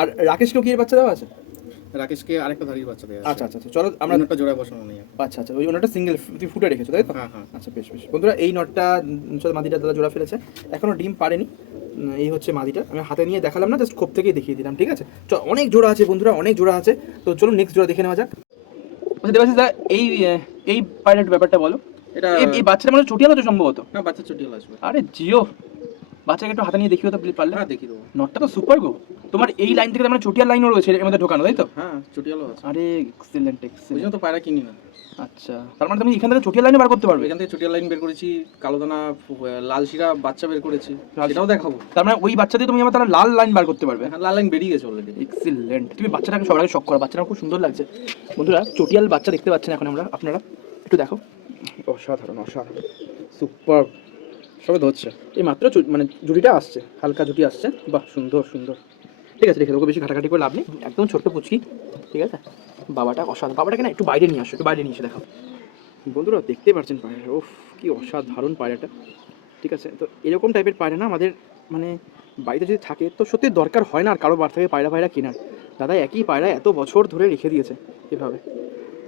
আর রাকেশকেও কি এর বাচ্চা দেওয়া আছে? রাকেশকে আরেকটা ধারির বাচ্চা দেওয়া আছে। আচ্ছা, চলো আমরা নোটটা জোড়া বসানো নেই। আচ্ছা, ওই নোটটা সিঙ্গেল তুই ফুটে রেখেছো, তাই তো? হ্যাঁ। আচ্ছা, বেশ। বন্ধুরা, এই নটটা মাদিটা দাদা জোড়া ফেলেছে, এখনো ডিম পারেনি। এই হচ্ছে মাদিটা, আমি হাতে নিয়ে দেখালাম না, জাস্ট খোপ থেকেই দেখিয়ে দিলাম, ঠিক আছে। অনেক জোড়া আছে বন্ধুরা, অনেক জোড়া আছে। তো চলো নেক্সট জোড়া দেখে নেওয়া যাক। দেবাশিস দা, এই পাইলট ব্যাপারটা বলো। এটা এই বাচ্চাটা মানে চটিয়াল হতো সম্ভবত। হ্যাঁ, বাচ্চা চটিয়াল আসবে। আরে জিও, বাচ্চাকে একটু হাতে নিয়ে দেখিও তো পারলে। হ্যাঁ, দেখিয়ে দেবো। নটটা তো সুপার গো। তোমার এই লাইন থেকে মানে চটিয়াল লাইনও রয়েছে এর মধ্যে ঢোকানো, তাই তো? হ্যাঁ, চটিয়ালও আছে। আরে এক্সিলেন্ট ওই এক্সিলেন্ট। জন্য তো পায়রা কিনি না। আচ্ছা, তার মানে তুমি এখান থেকে চটিয়াল লাইনে বার করতে পারবে। এখান থেকে চটিয়াল লাইন বের করেছি, কালোদানা লাল শিরা বাচ্চা বের করেছি, সেটাও দেখাবো। তার মানে ওই বাচ্চা দিয়ে তুমি আবার তারা লাল লাইন বার করতে পারবে। হ্যাঁ, লাল লাইন বেরিয়ে গেছে অলরেডি। এক্সিলেন্ট। তুমি বাচ্চাটাকে সবার আগে শখ করো, বাচ্চাটা খুব সুন্দর লাগছে। বন্ধুরা চটিয়াল বাচ্চা দেখতে পাচ্ছেন এখন আপনারা একটু দেখো, অসাধারণ অসাধারণ, সুপার। সবে ধরছে, এই মাত্র মানে জুটিটা আসছে, হালকা জুটি আসছে, বাহ সুন্দর সুন্দর। ঠিক আছে, রেখে দেবো, বেশি ঘাটাঘাটি করে লাভ নেই, একদম ছোট্ট পুচকি। ঠিক আছে, বাবাটা অসাধারণ। বাবাটাকে না একটু বাইরে নিয়ে আসো, একটু বাইরে নিয়ে এসে দেখাও। বন্ধুরা দেখতে পাচ্ছেন পায়রা, ওফ কি অসাধারণ পায়রাটা। ঠিক আছে, তো এরকম টাইপের পায়রা না আমাদের মানে বাড়িতে যদি থাকে তো সত্যি দরকার হয় না আর কারো বার থেকে পায়রা কেনার। দাদা একই পায়রা এত বছর ধরে রেখে দিয়েছে এভাবে,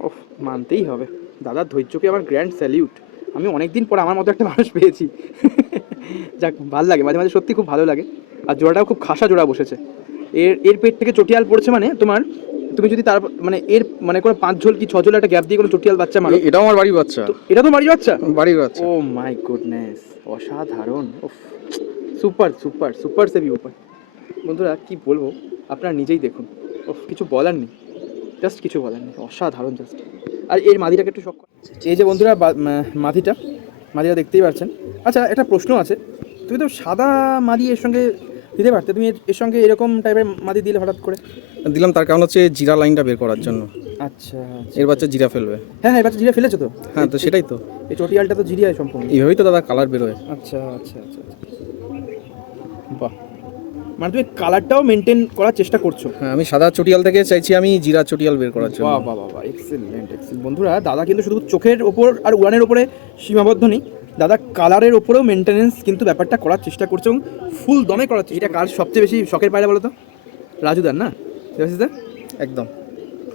ওফ মানতেই হবে। দাদার ধৈর্যকে আমার গ্র্যান্ড স্যালিউট। আমি অনেক দিন পর আমার মতো একটা মানুষ পেয়েছি। যাক, ভালো লাগে, মাঝে মাঝে সত্যি খুব ভালো লাগে। আর জোড়াটাও খুব খাসা জোড়া বসেছে। এর পেট থেকে চটিয়াল পড়ছে মানে তোমার, তুমি যদি তার মানে এর মানে কোনো 5 ঝোল কি 6 ঝোল একটা গ্যাপ দিয়ে কোনো চটিয়াল বাচ্চা মারো। এটাও আমার বাড়ির বাচ্চা। এটা তো বাড়ির বাচ্চা? বাড়ির বাচ্চা। ও মাই গুডনেস, অসাধারণ, ওফ সুপার সুপার সুপার সেভি উপর। বন্ধুরা কি বলবো, আপনারা নিজেই দেখুন, ওফ কিছু বলার নেই, জাস্ট কিছু বলার নেই, অসাধারণ জাস্ট। আর এর মাদিটাকে একটু শখ, এই যে বন্ধুরা মাদিটা দেখতেই পাচ্ছেন। আচ্ছা একটা প্রশ্ন আছে, তুমি তো সাদা মাদি এর সঙ্গে দিতে পারতে, তুমি এর সঙ্গে এরকম টাইপের মাদি দিলে হঠাৎ করে? দিলাম তার কারণ হচ্ছে জিরা লাইনটা বের করার জন্য। আচ্ছা, এর বাচ্চা জিরা ফেলবে। হ্যাঁ হ্যাঁ, এবার জিরা ফেলেছো তো? হ্যাঁ, তো সেটাই তো, এই চটিয়ালটা তো জিরিয়ায় সম্পূর্ণ। এইভাবেই তো দাদা কালার বেরোয়। আচ্ছা আচ্ছা আচ্ছা আচ্ছা, বাহ, মানে তুমি কালারটাও মেনটেন করার চেষ্টা করছো। হ্যাঁ, আমি সাদা চটিয়াল থেকে চাইছি আমি জিরা চটিয়াল বের করার জন্য। বাহ বাহ বাহ, এক্সেলেন্ট এক্সেলেন্ট। বন্ধুরা দাদা কিন্তু শুধু চোখের ওপর আর উড়ানের ওপরে সীমাবদ্ধ নেই, দাদা কালারের ওপরেও মেনটেনেন্স কিন্তু ব্যাপারটা করার চেষ্টা করছে এবং ফুল দমে করার চেষ্টা। এটা কার সবচেয়ে বেশি শখের পায়রা বলো তো? রাজুদার না? দেবাশিসদা? একদম।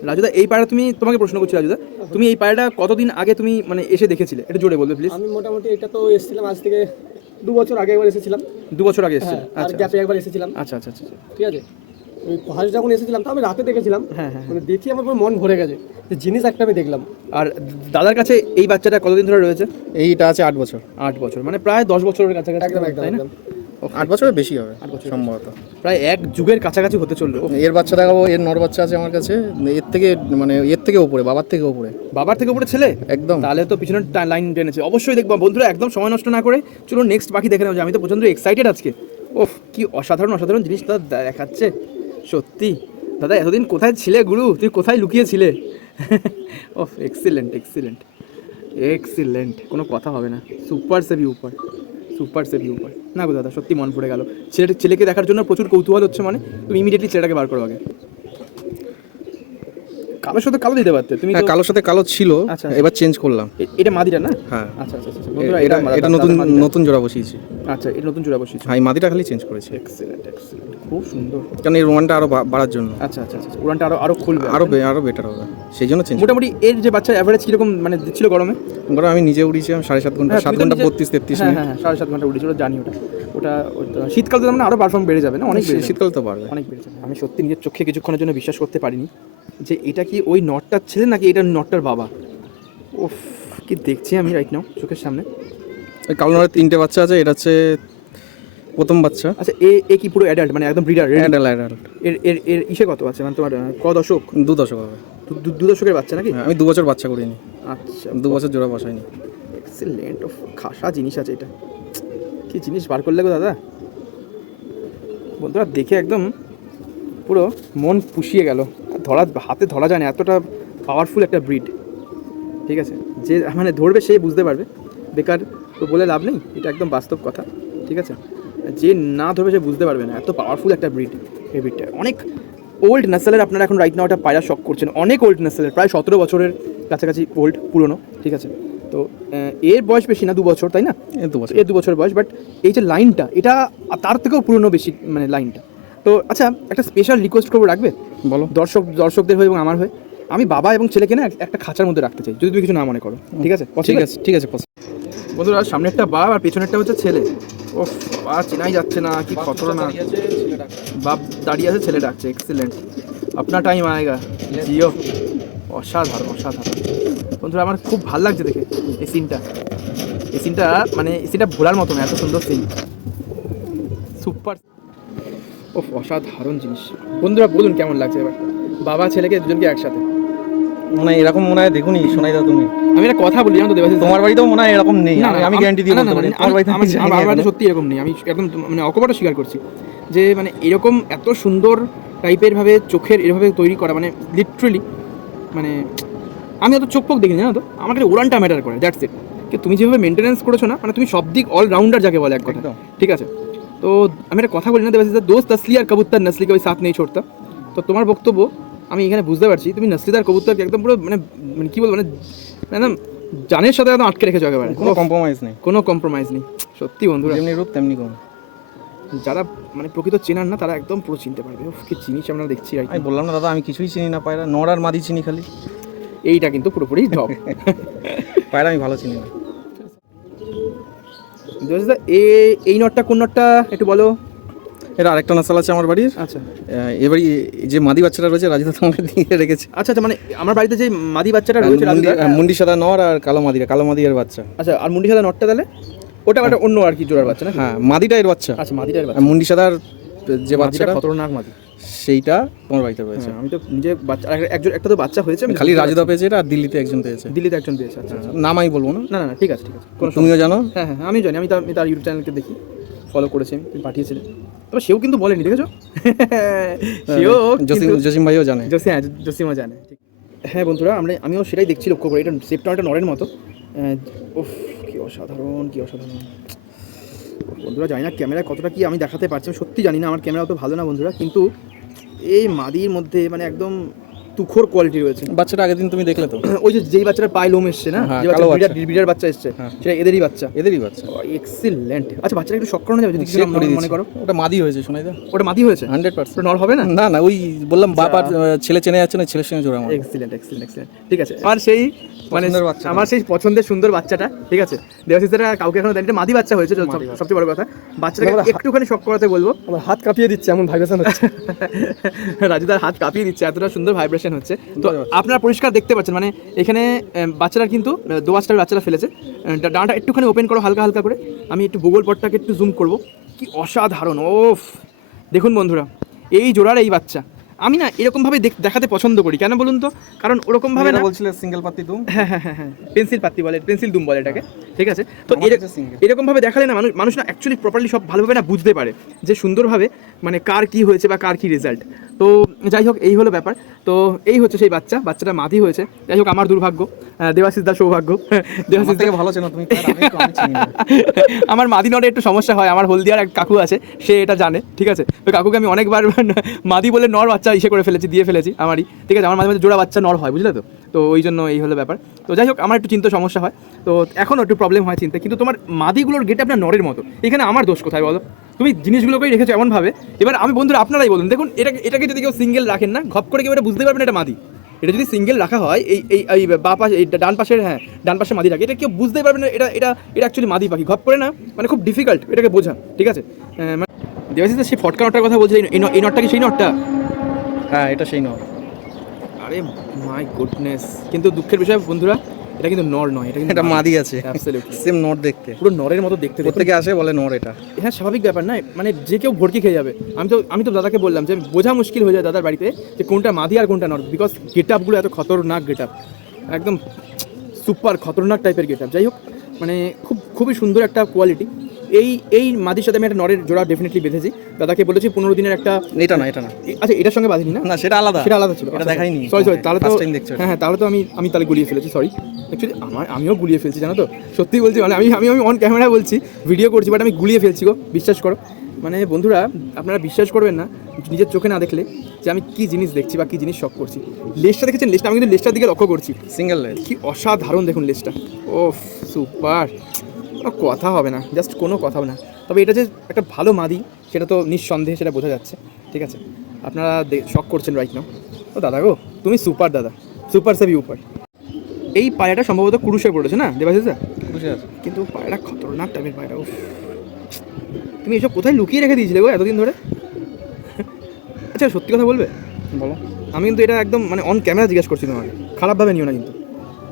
রাজুদা এই পায়রা তোমাকে প্রশ্ন করছি রাজুদা, তুমি এই পায়রাটা কতদিন আগে তুমি মানে এসে দেখেছিলে, এটা জোরে বলবে প্লিজ। আমি মোটামুটি এটা তো এসেছিলাম আজ থেকে 2 বছর আগে একবার এসেছিলাম। 2 বছর আগে এসেছিল? আর আচ্ছা গ্যাপে একবার এসেছিলাম। আচ্ছা আচ্ছা আচ্ছা, ঠিক আছে, ওই ফার্স্ট যখন এসেছিলাম তো আমি রাতে দেখেছিলাম। হ্যাঁ হ্যাঁ, মানে দেখি আমার পুরো মন ভরে গেছে, যে জিনিস একটা আমি দেখলাম। আর দাদার কাছে এই বাচ্চাটা কতদিন ধরে রয়েছে? এইটা আছে 8 বছর। 8 বছর, মানে প্রায় 10 বছরের কাছাকাছি, একদম একদম তাই না? একদম। 8 বছরের বেশি হবে 8 বছর সম্ভবত। প্রায় 1 যুগের কাছাকাছি হতে চললো। এর বাচ্চা দেখাবো, এর নর বাচ্চা আছে আমার কাছে, এর থেকে উপরে, বাবার থেকে উপরে। বাবার থেকে উপরে ছেলে একদম। তাহলে তো পিছনের লাইন টেনেছে, অবশ্যই দেখবো। বন্ধুরা একদম সময় নষ্ট না করে চলো নেক্সট বাকি দেখে নেবো। আমি তো প্রচন্ড এক্সাইটেড আজকে। ওফ কি অসাধারণ অসাধারণ জিনিস দাদা দেখাচ্ছে সত্যি। দাদা এতদিন কোথায় ছিলে গুরু, তুই কোথায় লুকিয়েছিলে? ওফ এক্সিলেন্ট এক্সিলেন্ট এক্সিলেন্ট, কোনো কথা হবে না, সুপার সেভি উপর, সুপার সেভি উপর। না গো দাদা সত্যি মন পড়ে গেল, ছেলেকে দেখার জন্য প্রচুর কৌতূহল হচ্ছে। মানে তুমি ইমিডিয়েটলি ছেলেটাকে বার করো আগে। কালোর সাথে কালো দিতে পারতে তুমি। হ্যাঁ, কালোর সাথে কালো ছিল, আচ্ছা, এবার চেঞ্জ করলাম। এটা মাদিটা না? হ্যাঁ। আচ্ছা আচ্ছা আচ্ছা বন্ধুরা, এটা নতুন জোড়া বসিয়েছি। আচ্ছা, এটা নতুন জোড়া বসিয়েছি। হ্যাঁ, এই মাদিটা খালি চেঞ্জ করেছি। এক্সিলেন্ট এক্সিলেন্ট, খুব সুন্দর। কারণ এর রোমানটা আরো বাড়ার জন্য। আচ্ছা আচ্ছা আচ্ছা, উড়ানটা আরো খুলবে, আরো বেটার হবে, সেই জন্য চেঞ্জ। মোটামুটি এর যে বাচ্চার অ্যাভারেজ কিরকম মানে দিচ্ছিল গরমে? আমি নিজে উড়িয়েছিলাম 7.5 ঘন্টা, 7 ঘন্টা 32-33 হ্যাঁ মিনিট। হ্যাঁ 7.5 ঘন্টা উড়েছিল, জানি ওটা শীতকাল তো মানে আরো পারফর্ম বেড়ে যাবে না? অনেক বেড়ে যাবে, শীতকাল তো বাড়বে, অনেক বেড়ে যাবে। আমি সত্যি নিজের চোখে কিছুক্ষণের জন্য বিশ্বাস করতে পারিনি যে এটা কি ওই নটটার ছেলে নাকি এটা নটটার বাবা। ওফ কি দেখছি আমি রাইট নাও চোখের সামনে। ওই কালো নরের 3টে বাচ্চা আছে, এটা হচ্ছে প্রথম বাচ্চা। আচ্ছা এ কি পুরো অ্যাডাল্ট মানে একদম ব্রিডার? অ্যাডাল্ট। এর ইসে কত আছে মানে তোমার ক দশক? 2 দশক হবে। 2 দশকের বাচ্চা নাকি? আমি 2 বছর বাচ্চা করিনি। আচ্ছা, 2 বছর জোড়া বসাইনি। এক্সিলেন্ট, অফ খাসা জিনিস আছে এটা। কি জিনিস বার করলে গো দাদা, বন্ধুরা দেখে একদম পুরো মন পুষিয়ে গেল। হাতে ধরা যায় না, এতটা পাওয়ারফুল একটা ব্রিড। ঠিক আছে, যে মানে ধরবে সে বুঝতে পারবে, বেকার তো বলে লাভ নেই, এটা একদম বাস্তব কথা। ঠিক আছে, যে না ধরবে সে বুঝতে পারবে না, এত পাওয়ারফুল একটা ব্রিড। এই ব্রিডটা অনেক ওল্ড নেসেলের, আপনারা এখন রাইট নাও একটা পায়রা শখ করছেন, অনেক ওল্ড নেসেলের, প্রায় 17 বছরের কাছাকাছি ওল্ড, পুরনো। ঠিক আছে, তো এর বয়স বেশি না, 2 বছর, তাই না? এর 2 বছর, এর 2 বছর বয়স, বাট এই যে লাইনটা, এটা তার থেকেও পুরনো বেশি মানে লাইনটা। তো আচ্ছা একটা স্পেশাল রিকোয়েস্ট করবো, রাখবে? বলো। দর্শকদের হয়ে এবং আমার হয়ে, আমি বাবা এবং ছেলেকে না একটা খাঁচার মধ্যে রাখতে চাই, যদি তুমি কিছু না মনে করো। ঠিক আছে? ঠিক আছে। বন্ধুরা সামনেরটা বাপ আর পেছনেরটা হচ্ছে ছেলে। ও বাবা চেনাই যাচ্ছে না, কি খতরনাক। বাপ দাঁড়িয়ে আছে, ছেলে ডাকছে। এক্সিলেন্ট। अपना टाइम आएगा जियो অসাধারণ অসাধারণ বন্ধুরা আমার খুব ভালো লাগছে দেখে এই সিনটা মানে এই সিনটা ভোলার মতো না এত সুন্দর সিন সুপার ও অসাধারণ জিনিস বন্ধুরা বলুন কেমন লাগছে এবার বাবা ছেলেকে দুজনকে একসাথে মানে এরকম মনে হয় দেখুনি শোনাই দাও তুমি আমি একটা কথা বলি জানো তো দেবাশিস তোমার বাড়িতেও মনে হয় এরকম নেই আমি গ্যারান্টি দিয়ে বলতে পারি তোমার বাড়িতে আমার বাড়িতে সত্যি এরকম নেই আমি একদম মানে অকপট স্বীকার করছি যে মানে এরকম এত সুন্দর টাইপের ভাবে চোখের এভাবে তৈরি করা মানে লিটারালি মানে আমি অত চোখ পোক দেখিনি জানো তো আমার কাছে উড়ানটা ম্যাটার করে দ্যাটস ইট কি তুমি যেভাবে মেনটেন্যান্স করেছো না মানে তুমি সব দিক অলরাউন্ডার যাকে বলে এক কথা ঠিক আছে তো আমি একটা কথা বলি না দেবাশিস দোস্ত আসলি আর কবুতর নসলি কে ওই সাথ নেই ছোড়তা তো তোমার বক্তব্য আমি এখানে বুঝতে পারছি তুমি নসলিদার কবুতরকে একদম পুরো মানে মানে কি বলবো মানে একদম জানের সাথে একদম আটকে রেখেছো একেবারে কোনো কম্প্রোমাইজ নেই কোনো কম্প্রোমাইজ নেই সত্যি বন্ধুরা যেমনি রূপ তেমনি কম যারা মানে প্রকৃত চেনার না তারা একদম পুরো চিনতে পারবে উফ, কি জিনিস আমরা দেখছি right now। আমি বললাম না দাদা আমি কিছুই চিনি না পায়রা নড় আর মাদি চিনি খালি এইটা কিন্তু পুরোপুরি টপ পায়রা আমি ভালো চিনি না এই নটটা কোন নটটা একটু বলো এটা আরেকটা নসল আছে আমার বাড়ির আচ্ছা এবারই যে মাদি বাচ্চাটা রয়েছে রাজিদা তোমাকে দিয়ে রেখেছে আচ্ছা আচ্ছা মানে আমার বাড়িতে যে মাদি বাচ্চাটা রয়েছে মুন্ডি সাদা নর আর কালো মাদি এর বাচ্চা আচ্ছা আর মুন্ডি সাদা নটটা তাহলে ওটা একটা অন্য আর কি জোড়ার বাচ্চা না হ্যাঁ মাদিটা এর বাচ্চা আচ্ছা মাদিটার আর বাচ্চা মুন্ডি সাদার যে বাচ্চাটা বাচ্চাটা খতরনাক মাদি সেইটা তোমার বাড়িতে রয়েছে আমি তো নিজে বাচ্চা একজন একটা তো বাচ্চা হয়েছে আমি খালি রাজিদা পেয়েছে এটা আর দিল্লিতে একজন পেয়েছে দিল্লিতে একজন পেয়েছে আচ্ছা নাম আমি বলবো না না না না ঠিক আছে কোনো তুমিও জানো হ্যাঁ হ্যাঁ আমি জানি আমি তার ইউটিউব চ্যানেলকে দেখি ফলো করেছি আমি তুমি পাঠিয়েছিলে তবে সেও কিন্তু বলেনি দেখেছো সেও জসিম ভাইও জানে জসিমও জানে ঠিক হ্যাঁ বন্ধুরা আমিও সেটাই দেখছি লক্ষ্য করি এটা সেপটা নরের মতো উফ কি অসাধারণ বন্ধুরা জানি না ক্যামেরায় কতটা কি আমি দেখাতে পারছি আমি সত্যি জানি না আমার ক্যামেরা অত ভালো না বন্ধুরা কিন্তু এই মাদির মধ্যে মানে একদম তুখোর কোয়ালিটি রয়েছে বাচ্চাটা আগের দিন তুমি দেখলে তো ওই যেই বাচ্চাটার পায়ে লোম এসছে না যে বাচ্চা বিড়ার বাচ্চা এসছে সেটা এদেরই বাচ্চা এক্সিলেন্ট আচ্ছা বাচ্চাটা একটু শক করানো যাবে যদি মনে করো ওটা মাদি হয়েছে শোনাই দা ওটা মাদি হয়েছে 100% নর হবে না না না ওই বললাম বাবার ছেলে চেনে যাচ্ছে না ছেলের সঙ্গে জোড়া মারা এক্সিলেন্ট ঠিক আছে আমার সেই মানে আমার সেই পছন্দের সুন্দর বাচ্চাটা ঠিক আছে দেবাশিসরা কাউকে এখনো দেয়নি এটা মাদি বাচ্চা হয়েছে সবচেয়ে বড় কথা বাচ্চাটাকে একটুখানি শক করাতে বলবো আমার হাত কাঁপিয়ে দিচ্ছে এমন ভাইব্রেশন হচ্ছে রাজুদার হাত কাঁপিয়ে দিচ্ছে এতটা সুন্দর ভাইব্রেশন হচ্ছে তো আপনারা পরিষ্কার দেখতে পাচ্ছেন মানে এখানে বাচ্চারা কিন্তু দোয়াশটার বাচ্চারা ফেলেছে ডানাটা একটুখানি ওপেন করো হালকা হালকা করে আমি একটু গুগল পটটাকে একটু জুম করব কি অসাধারণ ওফ দেখুন বন্ধুরা এই জোড়ার এই বাচ্চা আমি না এরকমভাবে দেখাতে পছন্দ করি কেন বলুন তো কারণ ওরকমভাবে না বলছিলে সিঙ্গেল পাত্তি দুম হ্যাঁ পেন্সিল পাত্তি বলে পেন্সিল দুম বলে এটাকে ঠিক আছে তো এরকমভাবে দেখালে না মানুষ না অ্যাকচুয়ালি প্রপারলি সব ভালোভাবে না বুঝতে পারে যে সুন্দরভাবে মানে কার কি হয়েছে বা কার কি রেজাল্ট তো যাই হোক এই হলো ব্যাপার তো এই হচ্ছে সেই বাচ্চাটা মাদি হয়েছে যাই হোক আমার দুর্ভাগ্য দেবাশিস দার সৌভাগ্য দেবাশিস থেকে ভালো চেনো তুমি আমার মাদি নটে একটু সমস্যা হয় আমার হলদিয়ার এক কাকু আছে সে এটা জানে ঠিক আছে ওই কাকুকে আমি অনেকবার মাদি বলে নর বাচ্চা করে দিয়ে ফেলেছি আমারই ঠিক আছে আমার মাঝে মাঝে জোড়া বাচ্চা নর হয় বুঝলে তো তো ওই জন্য এই হলো ব্যাপার তো যাই হোক আমার একটু চিন্তা সমস্যা হয় তো এখনও একটু প্রবলেম হয় চিন্তা কিন্তু তোমার মাদিগুলোর গেট আপনার নরের মতো এখানে আমার দোষ কোথায় বলো তুমি জিনিসগুলোকেই রেখেছো এমনভাবে এবার আমি বন্ধুরা আপনারাই বলুন দেখুন এটাকে যদি কেউ সিঙ্গেল রাখেন না ঘপ করে কেউ এটা বুঝতে পারবেন এটা মাদি এটা যদি সিঙ্গেল রাখা হয় এই বা পাশে এই ডান পাশে মাদি রাখে এটা কেউ বুঝতেই পারবে না এটা অ্যাকচুয়ালি মাদি পাখি ঘপ করে না মানে খুব ডিফিকাল্ট এটাকে বোঝা ঠিক আছে মানে দেবাশিস সেই ফটকা নটটার কথা বলছি এই নটটা কি সেই নটটা হ্যাঁ এটা সেই নট আরে মাই গুডনেস কিন্তু দুঃখের বিষয় বন্ধুরা এটা কিন্তু নর নয় এটা কিন্তু এটা মাদি আছে অ্যাবসলিউটলি সেম নট দেখতে পুরো নরের মতো দেখতে প্রত্যেকে আসে বলে নর এটা হ্যাঁ স্বাভাবিক ব্যাপার না মানে যে কেউ ভর্তি খেয়ে যাবে আমি তো দাদাকে বললাম যে বোঝা মুশকিল হয়ে যায় দাদার বাড়িতে যে কোনটা মাদি আর কোনটা নর বিকজ গেট আপগুলো এত খতরনাক গেট আপ একদম সুপার খতরনাক টাইপের গেট আপ যাই হোক মানে খুবই সুন্দর একটা কোয়ালিটি এই মাদির সাথে আমি একটা নরের জোড়া ডেফিনেটলি বেঁধেছি দাদাকে বলেছি 15 দিনের একটা এটা না আচ্ছা এটার সঙ্গে বাঁধিনি না সেটা আলাদা ছিল এটা দেখাইনি সরি তাহলে তো হ্যাঁ তাহলে তো আমি তাহলে গুলিয়ে ফেলেছি সরি অ্যাকচুয়ালি আমিও গুলিয়ে ফেলছি জানো তো সত্যি বলছি মানে আমি অন ক্যামেরা বলছি ভিডিও করছি বাট আমি গুলিয়ে ফেলছি গো বিশ্বাস করো মানে বন্ধুরা আপনারা বিশ্বাস করবেন না নিজের চোখে না দেখলে যে আমি কি জিনিস দেখছি বা কি জিনিস শখ করছি লেজটা দেখেছেন লেজটা আমি কিন্তু লেজটার দিকে লক্ষ্য করছি সিঙ্গেল লেজ কি অসাধারণ দেখুন লেজটা ওফ সুপার কোনো কথা হবে না জাস্ট কোনো কথা হবে না তবে এটা যে একটা ভালো মাদি সেটা তো নিঃসন্দেহে সেটা বোঝা যাচ্ছে ঠিক আছে আপনারা শখ করছেন রাইট নাও ও দাদা গো তুমি সুপার দাদা সুপার সেভি উপর এই পায়রাটা সম্ভবত কুরুশে পড়েছে না দেবাশিস দা কিন্তু পায়রা খতরনাক টাইপের পায়রা ও তুমি এসব কোথায় লুকিয়ে রেখে দিয়েছিলে গো এতদিন ধরে আচ্ছা সত্যি কথা বলবে বলো আমি কিন্তু এটা একদম মানে অন ক্যামেরা জিজ্ঞেস করছি তোমাকে, খারাপভাবে নিও না কিন্তু।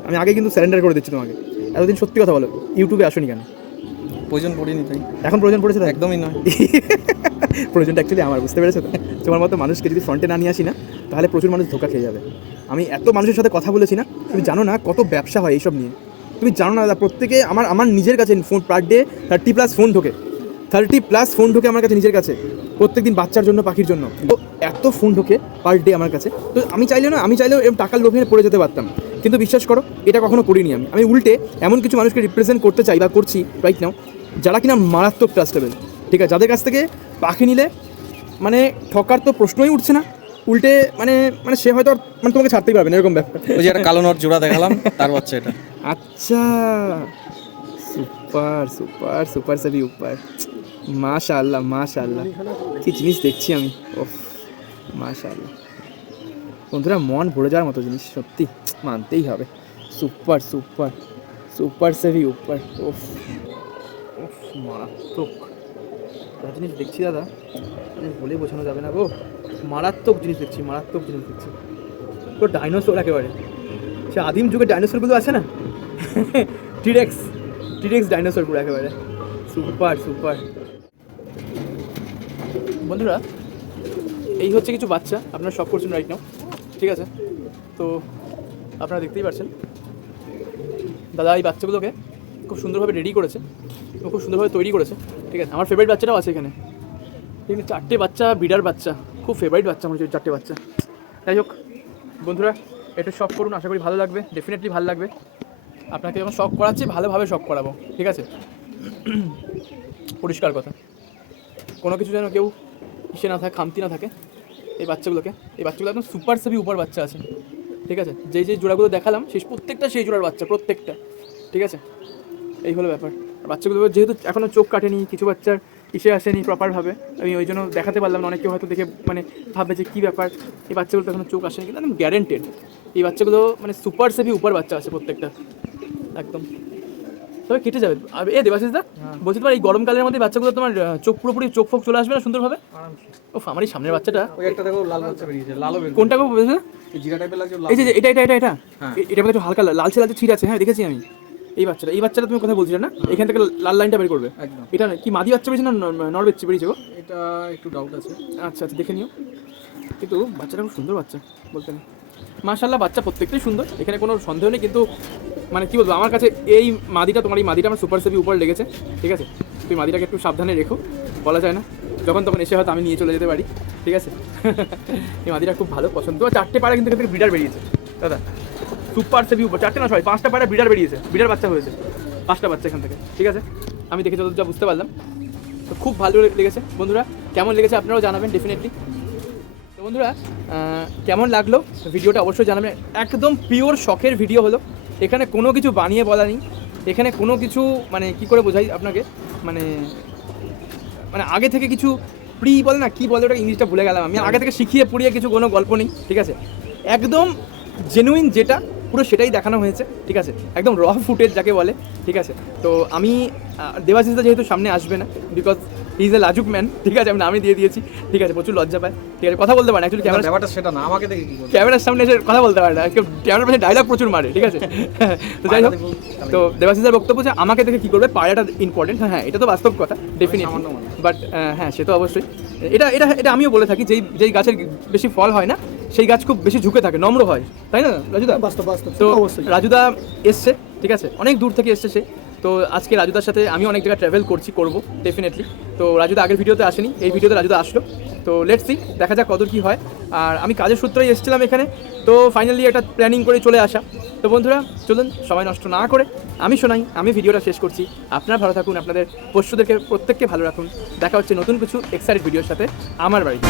আমি আগে কিন্তু স্যারেন্ডার করে দিচ্ছি তোমাকে। এতদিন সত্যি কথা বলো, ইউটিউবে আসোনি কেন? প্রয়োজন পড়েনি তাই। এখন প্রয়োজন পড়েছে তো? একদমই নয়। প্রয়োজনটা অ্যাকচুয়ালি আমার, বুঝতে পেরেছো তো? তোমার মতো মানুষকে যদি ফ্রন্টে না নিয়ে আসি না, তাহলে প্রচুর মানুষ ধোকা খেয়ে যাবে। আমি এত মানুষের সাথে কথা বলেছি না, তুমি জানো না কত ব্যবসা হয় এইসব নিয়ে। তুমি জানো না দাদা, প্রত্যেকে আমার নিজের কাছে ফোন পার ডে 30+ ফোন ঢোকে, 30+ ফোন ঢোকে আমার কাছে নিজের কাছে প্রত্যেকদিন, বাচ্চার জন্য, পাখির জন্য। তো এত ফোন ঢোকে পার ডে আমার কাছে। তো আমি চাইলেও এরকম টাকার লোভে পড়ে যেতে পারতাম, কিন্তু বিশ্বাস করো এটা কখনো করিনি। আমি উল্টে এমন কিছু মানুষকে রিপ্রেজেন্ট করতে চাই বা করছি রাইট নাও, যারা কিনা মারাত্মক ট্রাস্টেবল, ঠিক আছে, যাদের কাছ থেকে পাখি নিলে মানে ঠকার তো প্রশ্নই উঠছে না। উল্টে মানে মানে সে হয়তো মানে তোমাকে ছাড়তেই পারবে না, এরকম ব্যাপার। ওই যে একটা কালো নট জোড়া দেখালাম, তার বাচ্চা এটা। আচ্ছা, সুপার সুপার সুপার সেভি উপর, মাশাআল্লাহ মাশাআল্লাহ, কি জিনিস দেখছি আমি, ওফ মাশাআল্লাহ। বন্ধুরা মন ভরে যাওয়ার মতো জিনিস, সত্যি মানতেই হবে। সুপার সুপার সুপার সেভি উপর, ওফ ওফ মারাত্মক জিনিস দেখছি দাদা, বলে বোঝানো যাবে না গো। মারাত্মক জিনিস দেখছি, মারাত্মক জিনিস দেখছি। তো ডাইনোসর একেবারে, সে আদিম যুগে ডাইনোসরগুলো আছে না, টিরেক্স ডাইনোসর পুরো একেবারে। Super super. বন্ধুরা এই হচ্ছে কিছু বাচ্চা, আপনারা শখ করছেন রাইট নাও, ঠিক আছে? তো আপনারা দেখতেই পাচ্ছেন দাদা এই বাচ্চাগুলোকে খুব সুন্দরভাবে রেডি করেছে এবং খুব সুন্দরভাবে তৈরি করেছে, ঠিক আছে? আমার ফেভারিট বাচ্চাটাও আছে এখানে, এখানে 4টে বাচ্চা, বিডার বাচ্চা, খুব ফেভারিট বাচ্চা আমার 4টে বাচ্চা। যাই হোক বন্ধুরা, একটু শখ করুন, আশা করি ভালো লাগবে, ডেফিনেটলি ভালো লাগবে। আপনাকে যখন শখ করাচ্ছি ভালোভাবে শখ করাবো, ঠিক আছে? পরিষ্কার কথা, কোনো কিছু যেন কেউ ইসে না থাকে, খামতি না থাকে। এই বাচ্চাগুলো একদম সুপার সেভি উপর বাচ্চা আছে, ঠিক আছে? যেই জোড়াগুলো দেখালাম প্রত্যেকটা সেই জোড়ার বাচ্চা, প্রত্যেকটা, ঠিক আছে? এই হলো ব্যাপার। বাচ্চাগুলো যেহেতু এখনও চোখ কাটেনি, কিছু বাচ্চার ইসে আসেনি প্রপারভাবে, আমি ওই জন্য দেখাতে পারলাম না। অনেকে হয়তো দেখে মানে ভাববে যে কী ব্যাপার, এই বাচ্চাগুলো তো এখনও চোখ আসেনি, কিন্তু একদম গ্যারেন্টেড এই বাচ্চাগুলো মানে সুপার সেভি উপর বাচ্চা আছে প্রত্যেকটা, একদম। তবে কেটে যাবে। আর দেবাশিস দা বলছি, তোমার এই গরমকালের মধ্যে বাচ্চাগুলো তোমার চোখ পুরোপুরি চোখ ফোক চলে আসবে না সুন্দরভাবে? ও আমার এই সামনের বাচ্চাটা, ওই একটা দেখো লাল বাচ্চা বেরিয়েছে, লালও বেরিয়েছে। কোনটা গো বলেছে? এই জিরা টাইপের লাগছে, এই যে এটা এটা একটু হালকা লালচে ছিট আছে, হ্যাঁ দেখেছি আমি। এই বাচ্চাটা তুমি কথা বলছিলে না, এখান থেকে লাল লাইনটা বের করবে একদম। এটা কি মাদি বাচ্চা বেরিয়েছে না নর বাচ্চা বেরিয়েছে গো? এটা একটু ডাউট আছে। আচ্ছা দেখে নিও, কিন্তু বাচ্চাটা খুব সুন্দর বাচ্চা বলতে নেই। মাশাআল্লাহ বাচ্চা প্রত্যেকটাই সুন্দর, এখানে কোনো সন্দেহ নেই। কিন্তু মানে কি বলবো, আমার কাছে এই মাদিটা, তোমার এই মাদিটা আমার সুপার সেভি উপর লেগেছে, ঠিক আছে? তুই মাদিটাকে একটু সাবধানে রেখো, বলা যায় না যখন তখন এসে হয়তো আমি নিয়ে চলে যেতে পারি, ঠিক আছে? এই মাদিটা খুব ভালো পছন্দ। 4টে পায়রা কিন্তু এখান থেকে ব্রিডার বেরিয়েছে দাদা, সুপার সেভি উপর। 4টে না, 5টা পায়রা ব্রিডার বেরিয়েছে, ব্রিডার বাচ্চা হয়েছে 5টা বাচ্চা এখান থেকে, ঠিক আছে? আমি দেখে যতটা বুঝতে পারলাম, তো খুব ভালো লেগেছে। বন্ধুরা কেমন লেগেছে আপনারাও জানাবেন ডেফিনেটলি। তো বন্ধুরা কেমন লাগলো ভিডিওটা অবশ্যই জানাবেন। একদম পিওর শখের ভিডিও হলো, এখানে কোনো কিছু বানিয়ে বলা নেই, এখানে কোনো কিছু মানে কি করে বোঝাই আপনাকে, মানে মানে আগে থেকে কিছু বলে না, কি বলে ওটা, ইংলিশটা ভুলে গেলাম আমি। আগে থেকে শিখিয়ে পড়িয়ে কিছু কোনো গল্প নেই, ঠিক আছে? একদম জেনুইন যেটা পুরো সেটাই দেখানো হয়েছে, ঠিক আছে? একদম র ফুটেজ যাকে বলে, ঠিক আছে? তো আমি দেবাশিসদা যেহেতু সামনে আসবে না, বিকজ হি ইজ এ লাজুক ম্যান, ঠিক আছে? আমি নামই দিয়ে দিয়েছি, ঠিক আছে? প্রচুর লজ্জা পায়, ঠিক আছে? কথা বলতে পারে না অ্যাকচুয়ালি, ব্যাপারটা সেটা না, আমাকে দেখে কি বলবো, ক্যামেরার সামনে এসে কথা বলতে পারে না, ক্যামেরার পাশে ডায়লগ প্রচুর মারে, ঠিক আছে? তো যাই হোক, তো দেবাশিসের বক্তব্য যে আমাকে দেখে কী করবে, পায়রাটা ইম্পর্টেন্ট। হ্যাঁ এটা তো বাস্তব কথা ডেফিনেটলি, বাট হ্যাঁ সে তো অবশ্যই। এটা আমিও বলে থাকি, যেই গাছের বেশি ফল হয় না সেই গাছ খুব বেশি ঝুঁকে থাকে, নম্র হয়, তাই না রাজুদা? বাস্তব তো অবশ্যই। রাজুদা এসছে, ঠিক আছে? অনেক দূর থেকে এসছে সে। তো আজকে রাজুদার সাথে আমি অনেক জায়গায় ট্রাভেল করবো ডেফিনেটলি। তো রাজুদা আগের ভিডিওতে আসেনি, এই ভিডিওতে রাজুদা আসলো। তো লেটস সি, দেখা যাক কত কী হয়। আর আমি কাজের সূত্রেই এসেছিলাম এখানে, তো ফাইনালি একটা প্ল্যানিং করে চলে আসা। তো বন্ধুরা চলুন সময় নষ্ট না করে আমি ভিডিওটা শেষ করছি। আপনারা ভালো থাকুন, আপনাদের পোষ্যদেরকে প্রত্যেককে ভালো রাখুন। দেখা হচ্ছে নতুন কিছু এক্সাইটেড ভিডিওর সাথে আমার বাড়িতে।